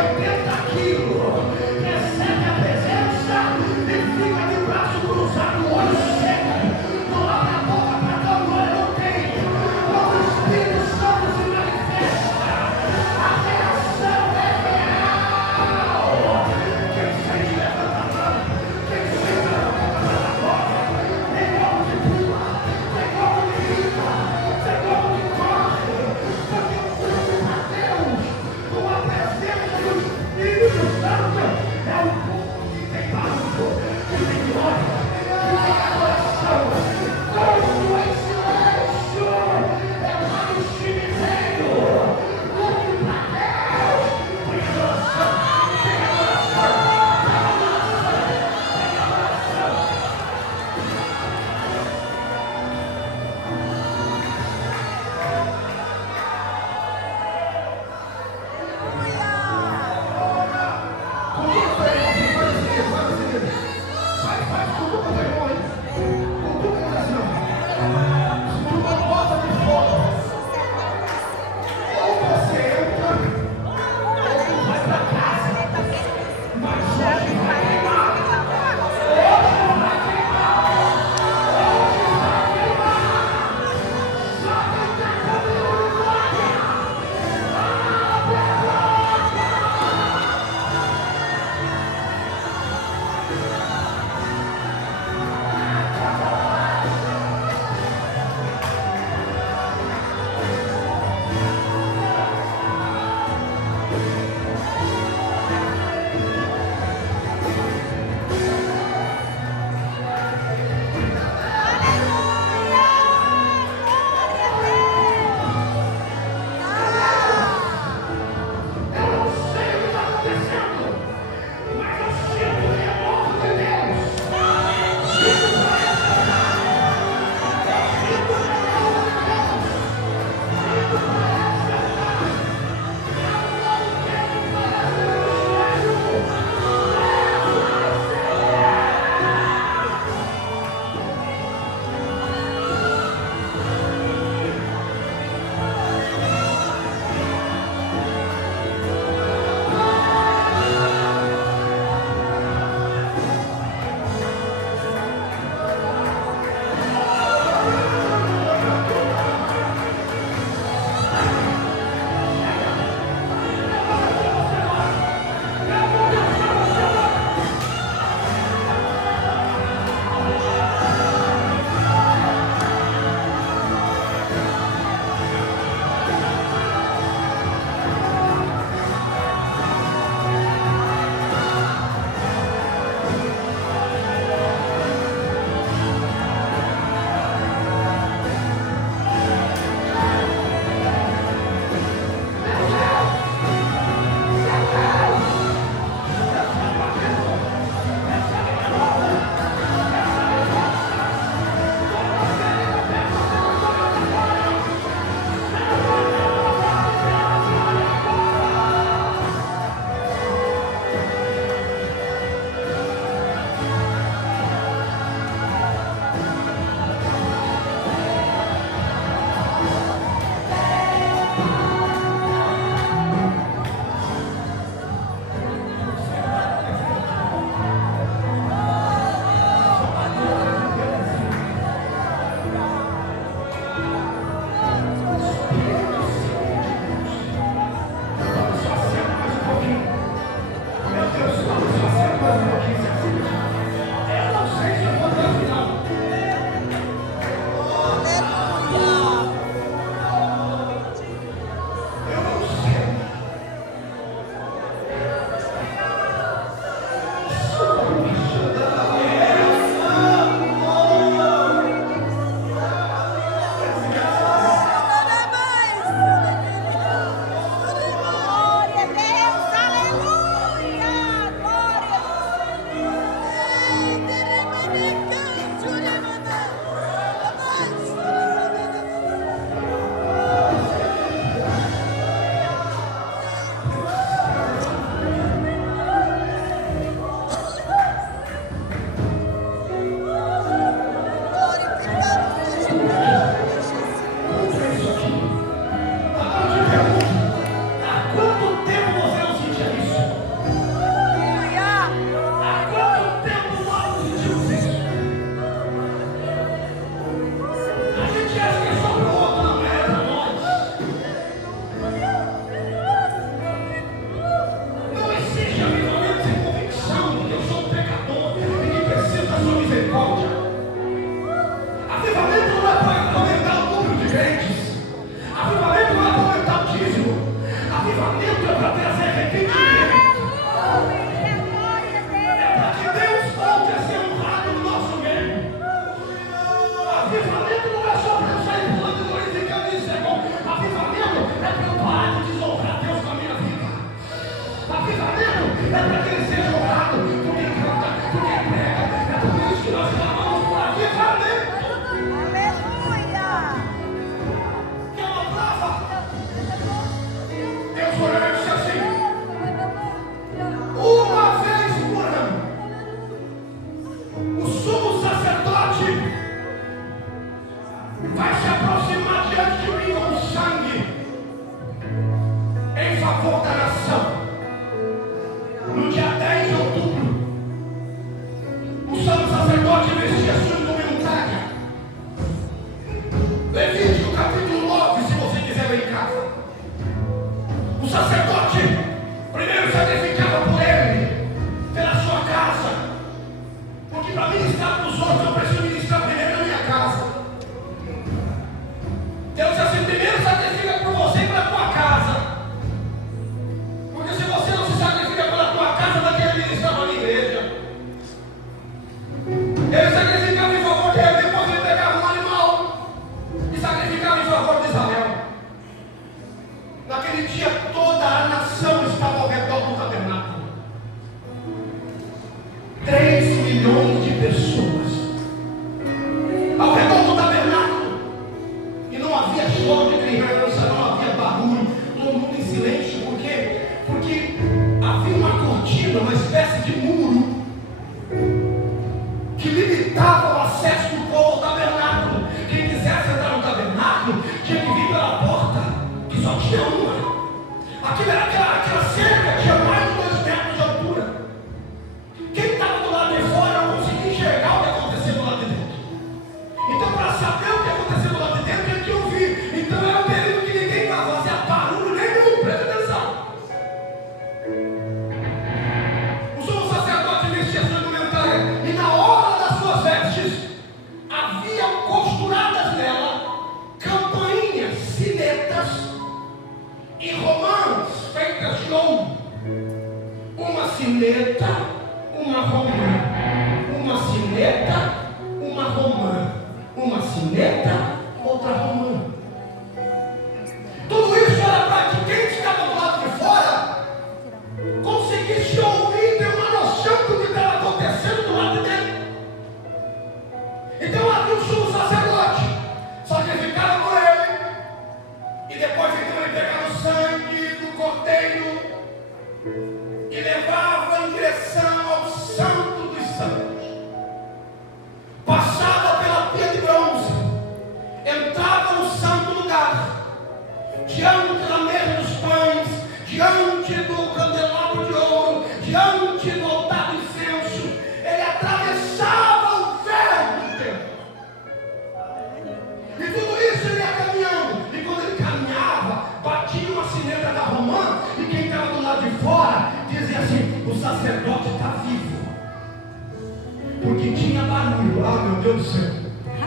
é para que Ele seja honrado por quem canta, por quem prega. É por isso que nós clamamos por avivamento. Aleluia. Que é uma prova. Deus orou e disse assim: uma vez por ano, o sumo sacerdote vai se aproximar diante de mim com sangue em favor da nação. No dia 10 de outubro, o sumo sacerdote vestia sua indumentária. Levítico capítulo 9, se você quiser ver em casa. O sacerdote primeiro sacrificava por ele, pela sua casa, porque para ministrar para os outros eu preciso ministrar primeiro na minha casa. Deus diz assim: primeiro sacrifica por você e pela tua casa, porque se você não se sacrifica pela tua casa, vai querer ministrar para a igreja. Ele sacrificava em favor dele, depois ele pegava um animal e sacrificava em favor de Israel. Naquele dia toda a nação estava ao redor do tabernáculo. 3 milhões de pessoas ao redor do tabernáculo. E não havia choro de criança, não havia barulho, todo mundo em silêncio. Por quê? Porque havia uma cortina, uma espécie de muro que limitava o acesso do povo ao tabernáculo. Quem quisesse entrar no tabernáculo tinha que vir pela porta, que só tinha uma. Aquilo era aquela cerca que tinha mais de 2 metros de altura. Quem estava do lado de fora não conseguia enxergar o que acontecia do lado de dentro. Então, para saber o que acontecia do lado de dentro, tinha que ouvir. Então, era um período que ninguém fazia barulho nenhum. Presta atenção. O sumo sacerdote vestia sua indumentária, e na hora das suas vestes havia costuradas nela campainhas, sinetas e romãs feitas de ouro. Uma sineta, uma romã. Uma sineta, uma romã. Uma sineta, outra romã. Tudo isso era para que quem estava do lado de fora conseguisse ouvir e ter uma noção do que estava acontecendo do lado de dentro. Então havia um sumo sacerdote, sacrificava por ele, e depois então ele pegava o sangue do cordeiro e levava em direção ao Santo dos Santos. Passava pela pia de bronze, entrava no santo lugar, diante da mesa dos pães, diante do candelabro de ouro, diante do altar de incenso. Ele atravessava o véu do templo. E tudo isso ele ia caminhando. E quando ele caminhava, batia uma sineta da romã, e quem estava do lado de fora dizia assim: o sacerdote está vivo. Porque tinha barulho. Ah, meu Deus do céu.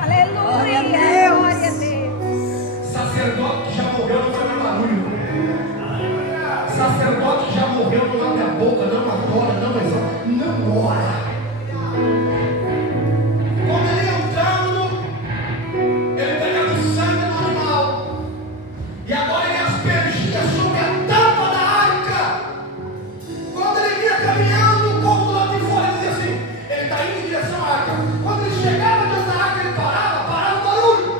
Aleluia. Glória a Deus. Sacerdote que já morreu não faz mais barulho. Sacerdote que já morreu não abre a boca, não adora, não exalta, não ora. Quando ele ia entrando, ele pegava o sangue do animal e agora ele aspergia sobre a tampa da arca. Quando ele vinha caminhando, o povo do lado de fora dizia assim: ele está indo em direção à arca. Quando ele chegava diante da arca, ele parava o barulho.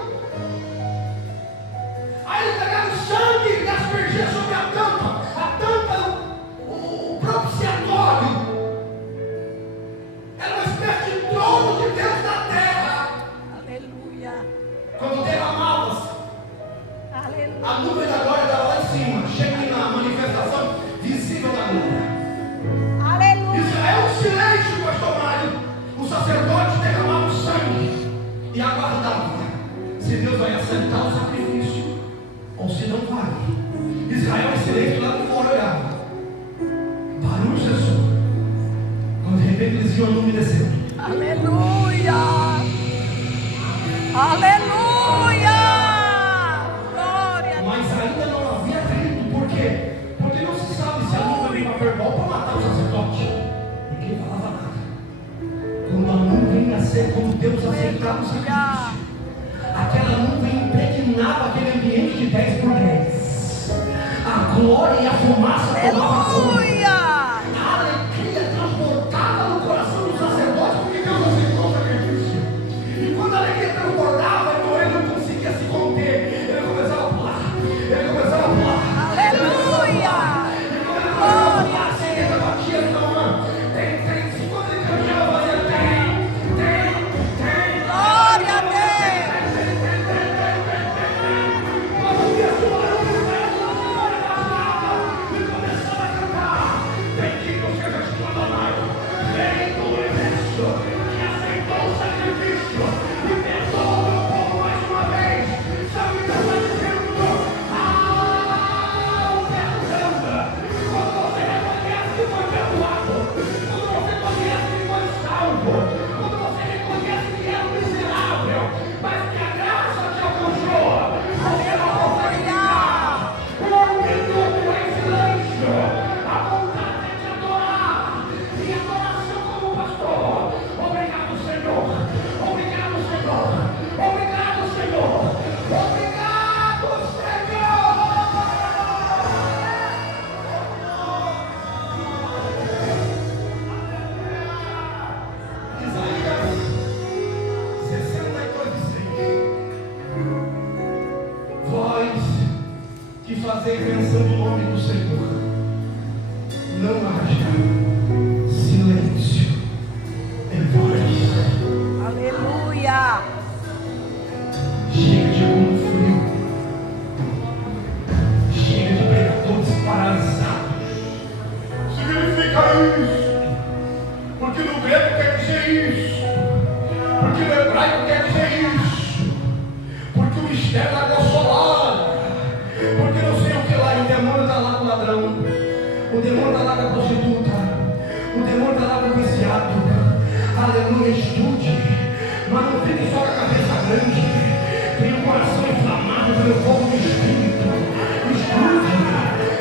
Aí ele pegava o sangue e aspergia sobre a tampa. A tampa, o propiciatório, era uma espécie de trono de Deus na terra. Aleluia. Quando derramava-se, Aleluia. a nuvem da glória estava lá em cima, chega na manifestação visível da glória. Aleluia. Israel, silêncio, pastor Mário. O sacerdote derramava o sangue e aguardava se Deus vai aceitar o sacrifício ou se não vai. Israel em silêncio lá de fora olhava. Barulho cessou. Quando de repente eles viam a nuvem descendo. Aleluia. Aleluia. Glória a Deus. Mas ainda não havia atrito. Por quê? Porque não se sabe se a nuvem veio para verbal para matar o sacerdote. Ninguém falava nada. Quando a nuvem ia ser, quando Deus aceitava o sacrifício, aquela nuvem impregnava aquele ambiente de 10 por 10. A glória e a fumaça tomavam conta. Aleluia. Aleluia. fazer menção do nome do Senhor. Não haja silêncio em vós. Aleluia. Chega de mundo frio. Chega de pregadores paralisados. Significa isso. Porque no grego quer dizer isso. Porque no hebraico quer dizer isso. Porque o mistério da água solar. Porque não sei o que lá. E o demônio está lá com o ladrão. O demônio está lá com a prostituta. O demônio está lá com o viciado. Aleluia, estude. Mas não fique só com a cabeça grande. Tem o coração inflamado pelo fogo do Espírito. Estude.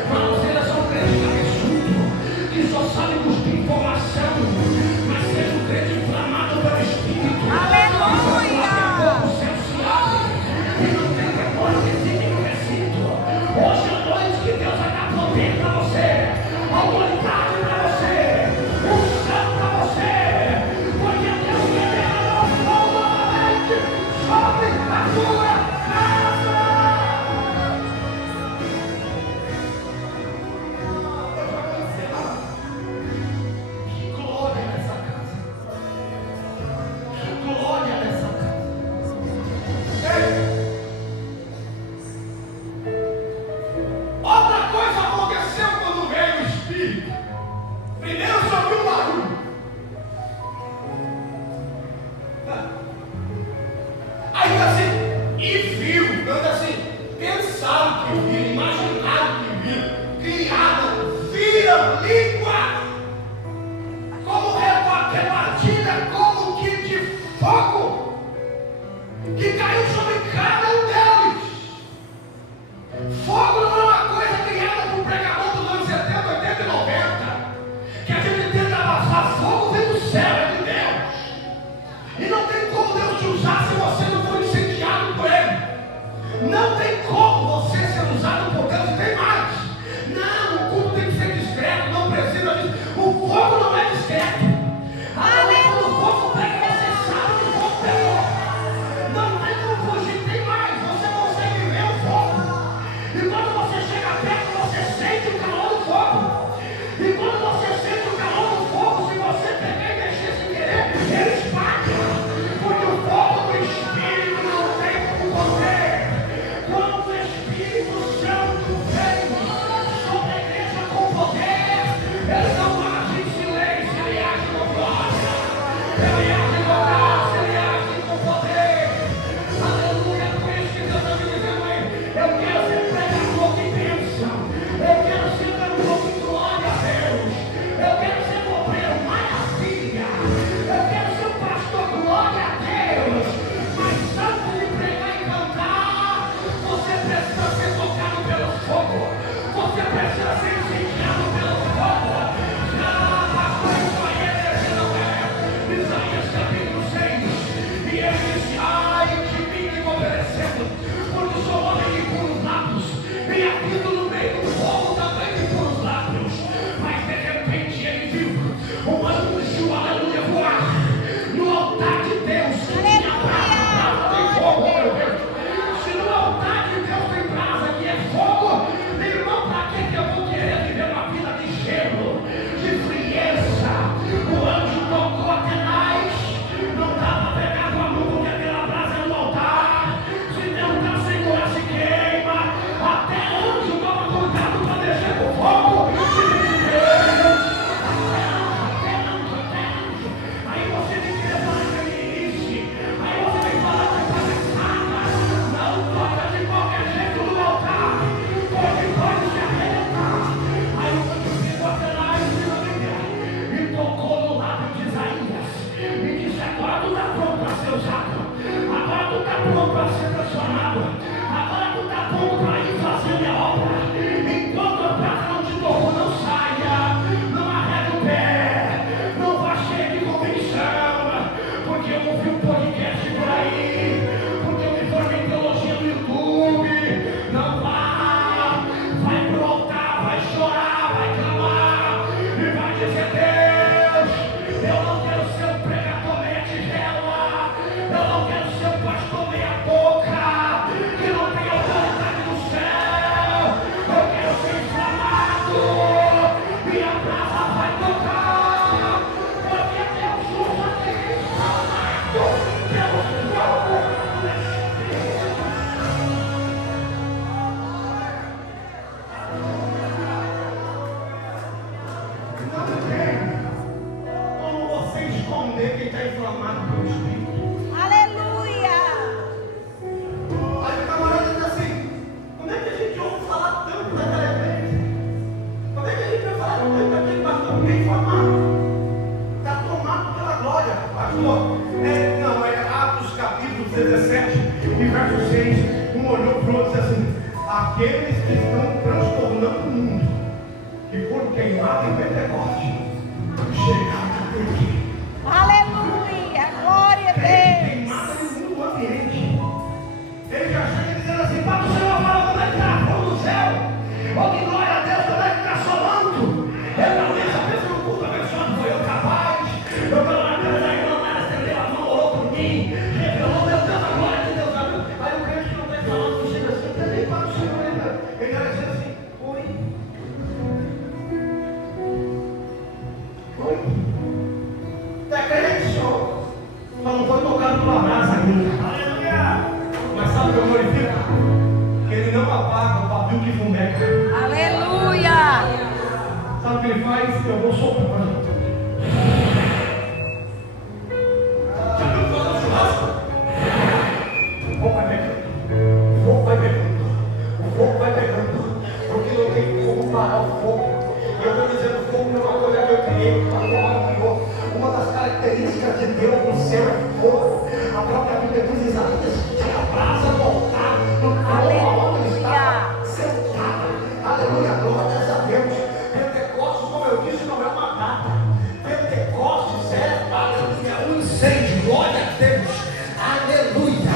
Mas vocês são crentes cabeçudos, que só sabem cuspir informação. Mas seja um crente inflamado pelo Espírito. Aleluia. O céu se abre. E não tem demônio que fique no recinto. Hoje é a noite que Deus vai dar poder para você. Autoridade para você. Unção para você. Porque Deus liberará o fogo novamente sobre a tua casa. inflamado pelo Espírito. Aleluia. Aí o camarada diz assim: como é que a gente ouve falar tanto daquela igreja? Como é que a gente vai falar tanto daquele pastor? Porque é inflamado. Está tomado pela glória, pastor. Não, é Atos capítulo 17 e verso 6. Um olhou para o outro e disse assim: aqueles que estão transtornando o mundo, que foram queimados em Pentecoste, chegaram aqui. Aleluia. Glória a Deus. Queimado no mundo ambiente. Ele já chega dizendo assim: para o Senhor fala como é que está fogo no céu. Oh, que glória a Deus, como é que está solando. Eu não vi essa pessoa no culto abençoado, foi eu capaz. Eu estou na casa da irmã, ela estendeu a mão, orou por mim, revelou, meu Deus, a glória de Deus. Aí o crente que não está falando, que chega assim, também para o Senhor, ele vai dizer assim: oi. Oi. Está crente, senhor? Só não foi tocado pela brasa ainda. Aleluia. Mas sabe o que eu glorifico? Que ele não apaga o papel que fumeca. Aleluia. Sabe o que ele faz? Eu vou soprar. Já viu fazer churrasco? O fogo vai pegando. O fogo vai pegando. O fogo vai pegando. Porque não tem como parar o fogo. E eu estou dizendo: o fogo não é uma coisa que eu criei, uma das características de Deus no céu é fogo. A própria Bíblia diz: Isaías, que a brasa voltar no calor onde está sentada. Aleluia, glórias a Deus. Pentecostes, como eu disse, não é uma data. Pentecostes é, aleluia, um incêndio. Glória a Deus. Aleluia.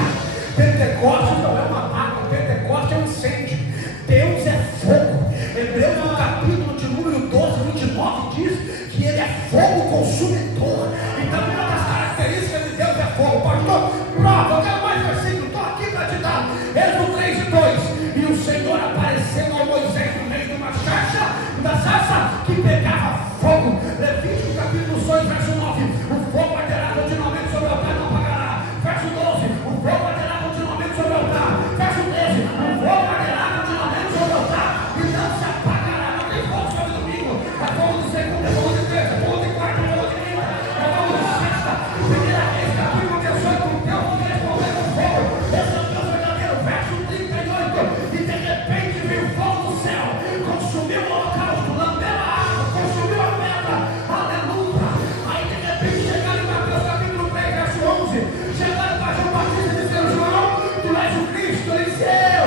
Pentecostes não é uma data. Pentecostes é um incêndio. Deus é fogo. Hebreus no capítulo de número 12, 29 diz que ele é fogo consumidor. Então uma das características de Deus é fogo. Pastor, prova, eu quero mais versículo, estou aqui para te dar. Êxodo 3:2. E o Senhor aparecendo a Moisés no meio de uma sarça que pegava fogo. Levítico capítulo 2, verso 9. O fogo arderá continuamente sobre o altar, não apagará. Verso 12. O fogo arderá continuamente sobre o altar. Verso 13. O fogo arderá continuamente sobre o altar e não se apagará. Não tem fogo sobre domingo. É fogo de segunda, é fogo de terça, é fogo de quarta, é fogo de quinta, é fogo de sexta. Primeira vez, capítulo 18, com Deus que respondeu com fogo. Esse é o Deus verdadeiro. Verso 38. E de repente veio fogo do céu, consumiu o holocausto, lambeu a água, consumiu a pedra. Aleluia. Aí de repente chegaram em Mateus capítulo 3, verso 11. Chegaram para João Batista e disseram: João, tu és o Cristo. Ele disse: eu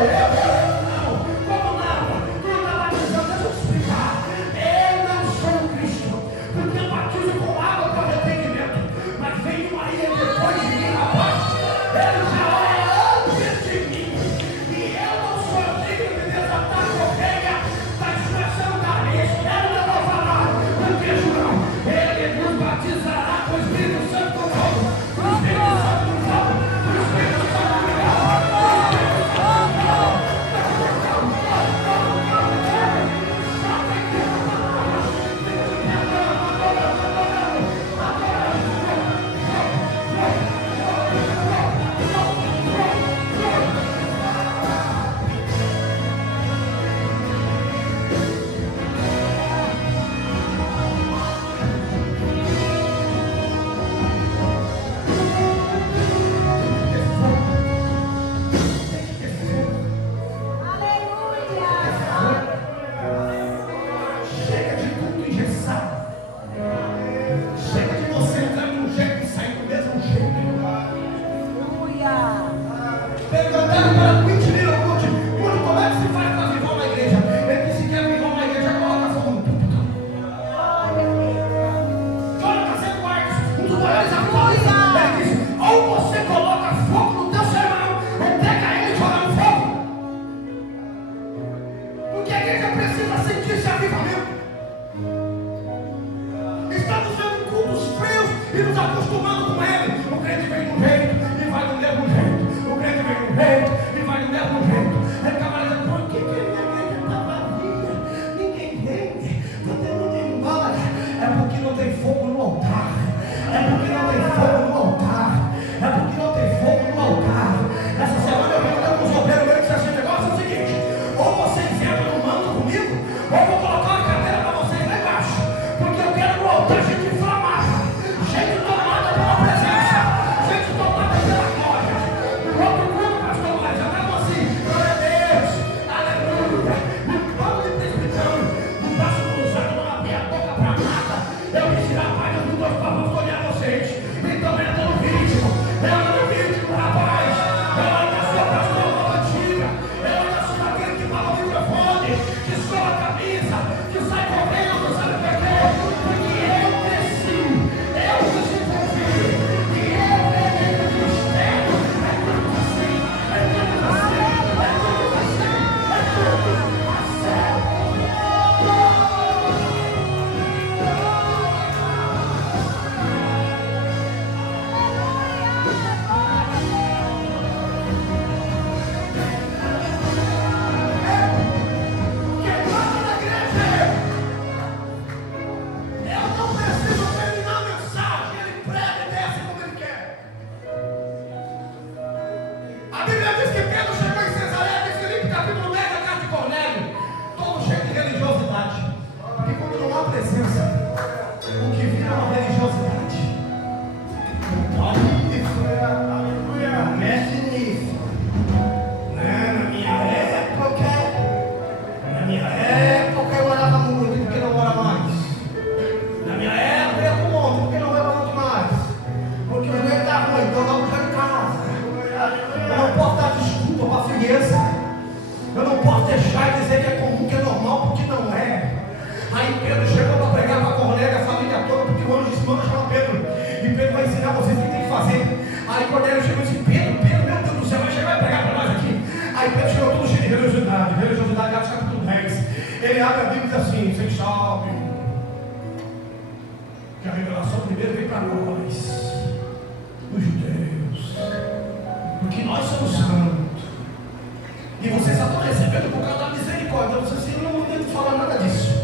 não. Como não? Tu não está batizando. Deixa eu te explicar. Eu não sou o Cristo, porque eu batizo com água para arrependimento. Mas vem um aí depois de mim, rapaz. Ele já é antes de mim. E eu não sou digno de desatar a correia das suas sandálias. Espero não falar. Porque João, ele nos batizará com o Espírito Santo do fogo. Com o Espírito Santo do fogo. Com o Espírito Santo do Chega de tudo engessado. Chega de você entrar de um jeito e sair do mesmo jeito. Aleluia. Perguntaram para o Quintin Littlewood: como é que se faz para avivar uma igreja? Ele disse que avivar uma igreja coloca fogo no púlpito. Jonathan Edwards, um dos maiores avivalistas, ele disse: ou você coloca fogo no teu sermão, ou pega ele e joga no fogo. Porque a igreja precisa sentir esse avivamento. Estamos vendo cultos frios e nos acostumando com ele. O crente vem de um jeito e vai do mesmo jeito. O crente vem de um jeito e vai do mesmo jeito. Aí o camarada diz: por que a minha igreja está vazia? Ninguém vem, está tendo ninguém embora. É porque não tem fogo no altar. É porque não tem fogo no altar. É porque não tem fogo no altar. Essa semana eu vi com os obreiros, ele disse assim: o negócio é o seguinte: ou vocês entram no mando comigo, ou eu vou colocar uma cadeira para vocês lá embaixo. Porque eu quero no altar gente inflamada, gente tomada pela presença. para nada. Eu disse, rapaz, eu não estou para escolher vocês. Então entra no ritmo, rapaz. Eu ainda sou pastor da antiga. Eu ainda sou aquele que fala o microfone, que soa a camisa, que sai correndo, sabe por quê? Porque eu cresci, eu desenvolvi, e eu venho do mistério. É tudo assim, é tudo assim, é tudo assim, é tudo assim. A Bíblia diz que Pedro chegou em Cesareia, diz Filipe, capítulo 10, da carta de Cornélio, todo cheio de religiosidade. Porque quando não há presença, o que vira é uma religiosidade. Aleluia, mexe nisso. Na minha época eu orava muito, porque não ora mais. Na minha época eu ia com monte, porque não ia muito mais. Porque o joelho está ruim, então vamos já em casa. Eu não posso dar desculpa para a frieza. Eu não posso deixar e dizer que é comum, que é normal, porque não é. Aí Pedro chegou para pregar para Cornélio, a família toda, porque o anjo disse, manda chamar Pedro. E Pedro vai ensinar vocês o que tem que fazer. Aí Cornélio chegou e disse, Pedro, meu Deus do céu, vai chegar e pregar para nós aqui. Aí Pedro chegou todo cheio de religiosidade, Atos capítulo 10. Ele abre a Bíblia e diz assim, vocês sabem que a revelação primeiro veio para nós, os judeus, porque nós somos santos. E vocês só estão recebendo por causa da misericórdia. Vocês não mandei falar nada disso.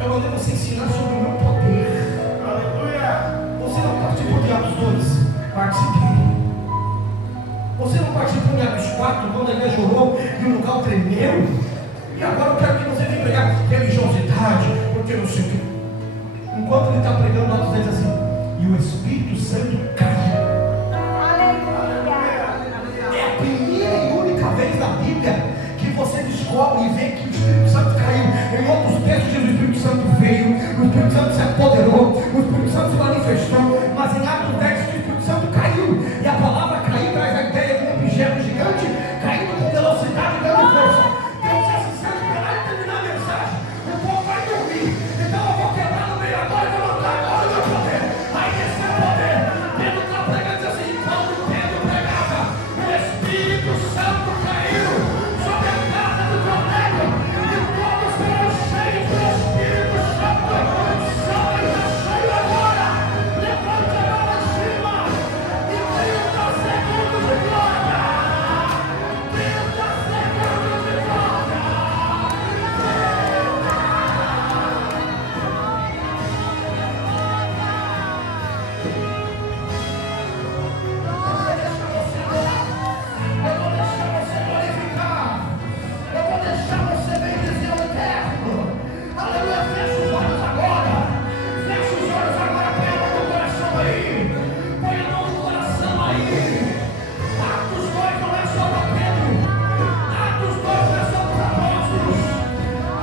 Eu mandei você ensinar sobre o meu poder. Aleluia. Você não participou de Atos 2? Participei. Você não participou de Atos 4, quando a igreja orou e o lugar tremeu? E agora eu quero que você venha pregar religiosidade, porque não sei o que. Enquanto ele está pregando, Atos 10 assim, e o Espírito Santo cai. É a primeira e única vez na Bíblia que você descobre e vê que o Espírito Santo caiu. Em outros textos diz o Espírito Santo veio, o Espírito Santo se apoderou, o Espírito Santo se manifestou, mas em Atos 10 o Espírito Santo caiu. E a palavra cair traz a ideia de um objeto gigante caindo com velocidade e grande força. Deus é sincero, esperar e terminar a mensagem. O povo vai dormir. Então eu vou quebrar no meio agora e vou mandar agora o meu poder. Aí esse é o poder. Pedro está pregando assim, quando Pedro pregava, o Espírito Santo caiu sobre a casa do Cornélio e todos foram cheios do Espírito Santo. Só está cheio agora. Levante a mão em cima e 30 segundos de glória. 30 segundos de glória. Eu vou deixar você glorificar. Eu vou deixar você bendizer o eterno. Aleluia, fecha os olhos agora. Fecha os olhos agora, põe a mão no coração aí. Põe a mão no coração aí. Atos 2 não é só para Pedro. Atos 2 não é só para os apóstolos.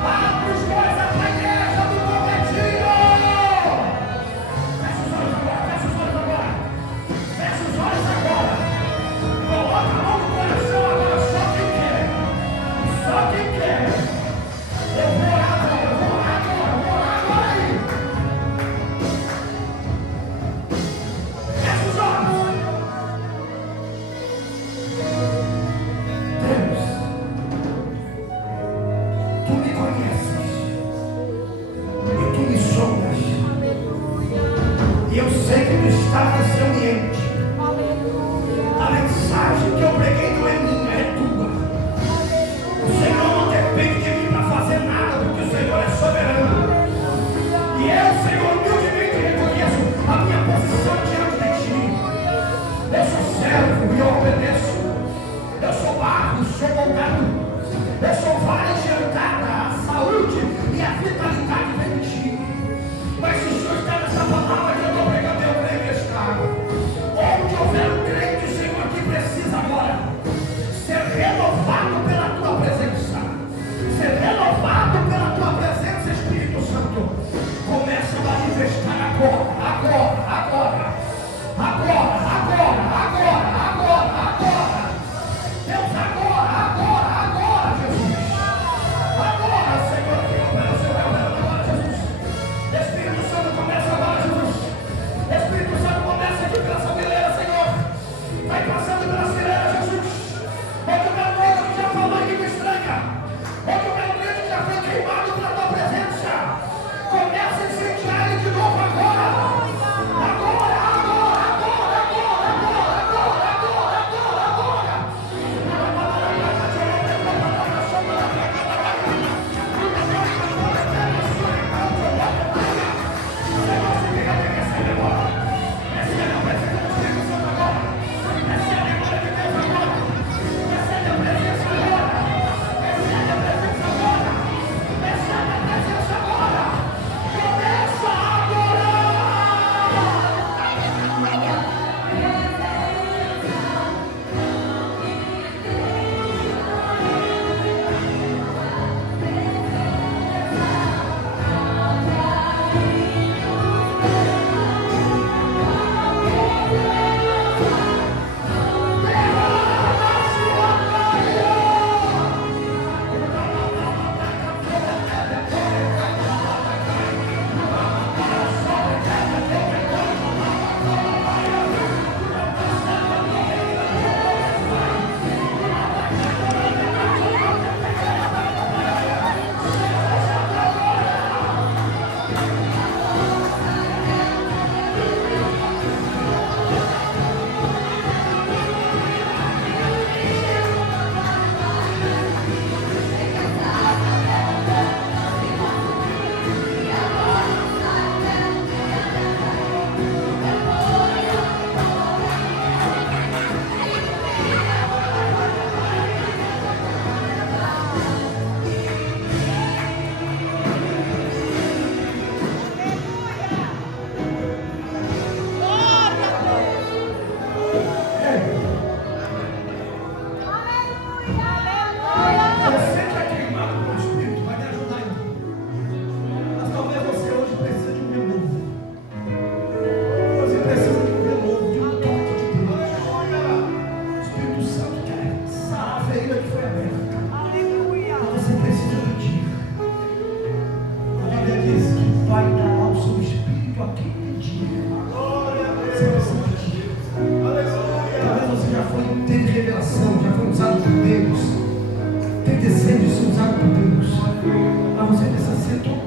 Atos 2 é para a igreja do Convertido. Fecha os olhos agora, fecha os olhos agora. Fecha os olhos agora. Coloca a mão no coração agora, só quem quer. Só quem quer. Eu vou orar agora, eu vou orar agora aí. Fecha os olhos. Deus, tu me conheces. E tu me sondas. E eu sei que tu estás nesse ambiente. A mensagem que eu preguei não é minha, é tua. O Senhor não depende de mim para fazer nada, porque o Senhor é soberano. E eu, Senhor, humildemente reconheço a minha posição diante de ti. Eu sou servo e eu obedeço. Eu sou barro, sou moldado. Eu sou vara adiantada. A saúde e a vitalidade vem de ti. Mas se o Senhor está nessa palavra que eu estou pregando, eu creio que está. manifestar agora. Deus, agora, Jesus. Agora, Senhor, que opera o seu agora, Jesus. Espírito Santo, começa agora, Jesus. Espírito Santo, começa aqui pela essa fileira, Senhor. Vai passando pela fileira, Jesus. Onde o meu noivo já falou em língua estranha. Onde o meu dedo já foi queimado pela tua presença. Começa a incendiar ele de novo agora. Você precisa ser tocado.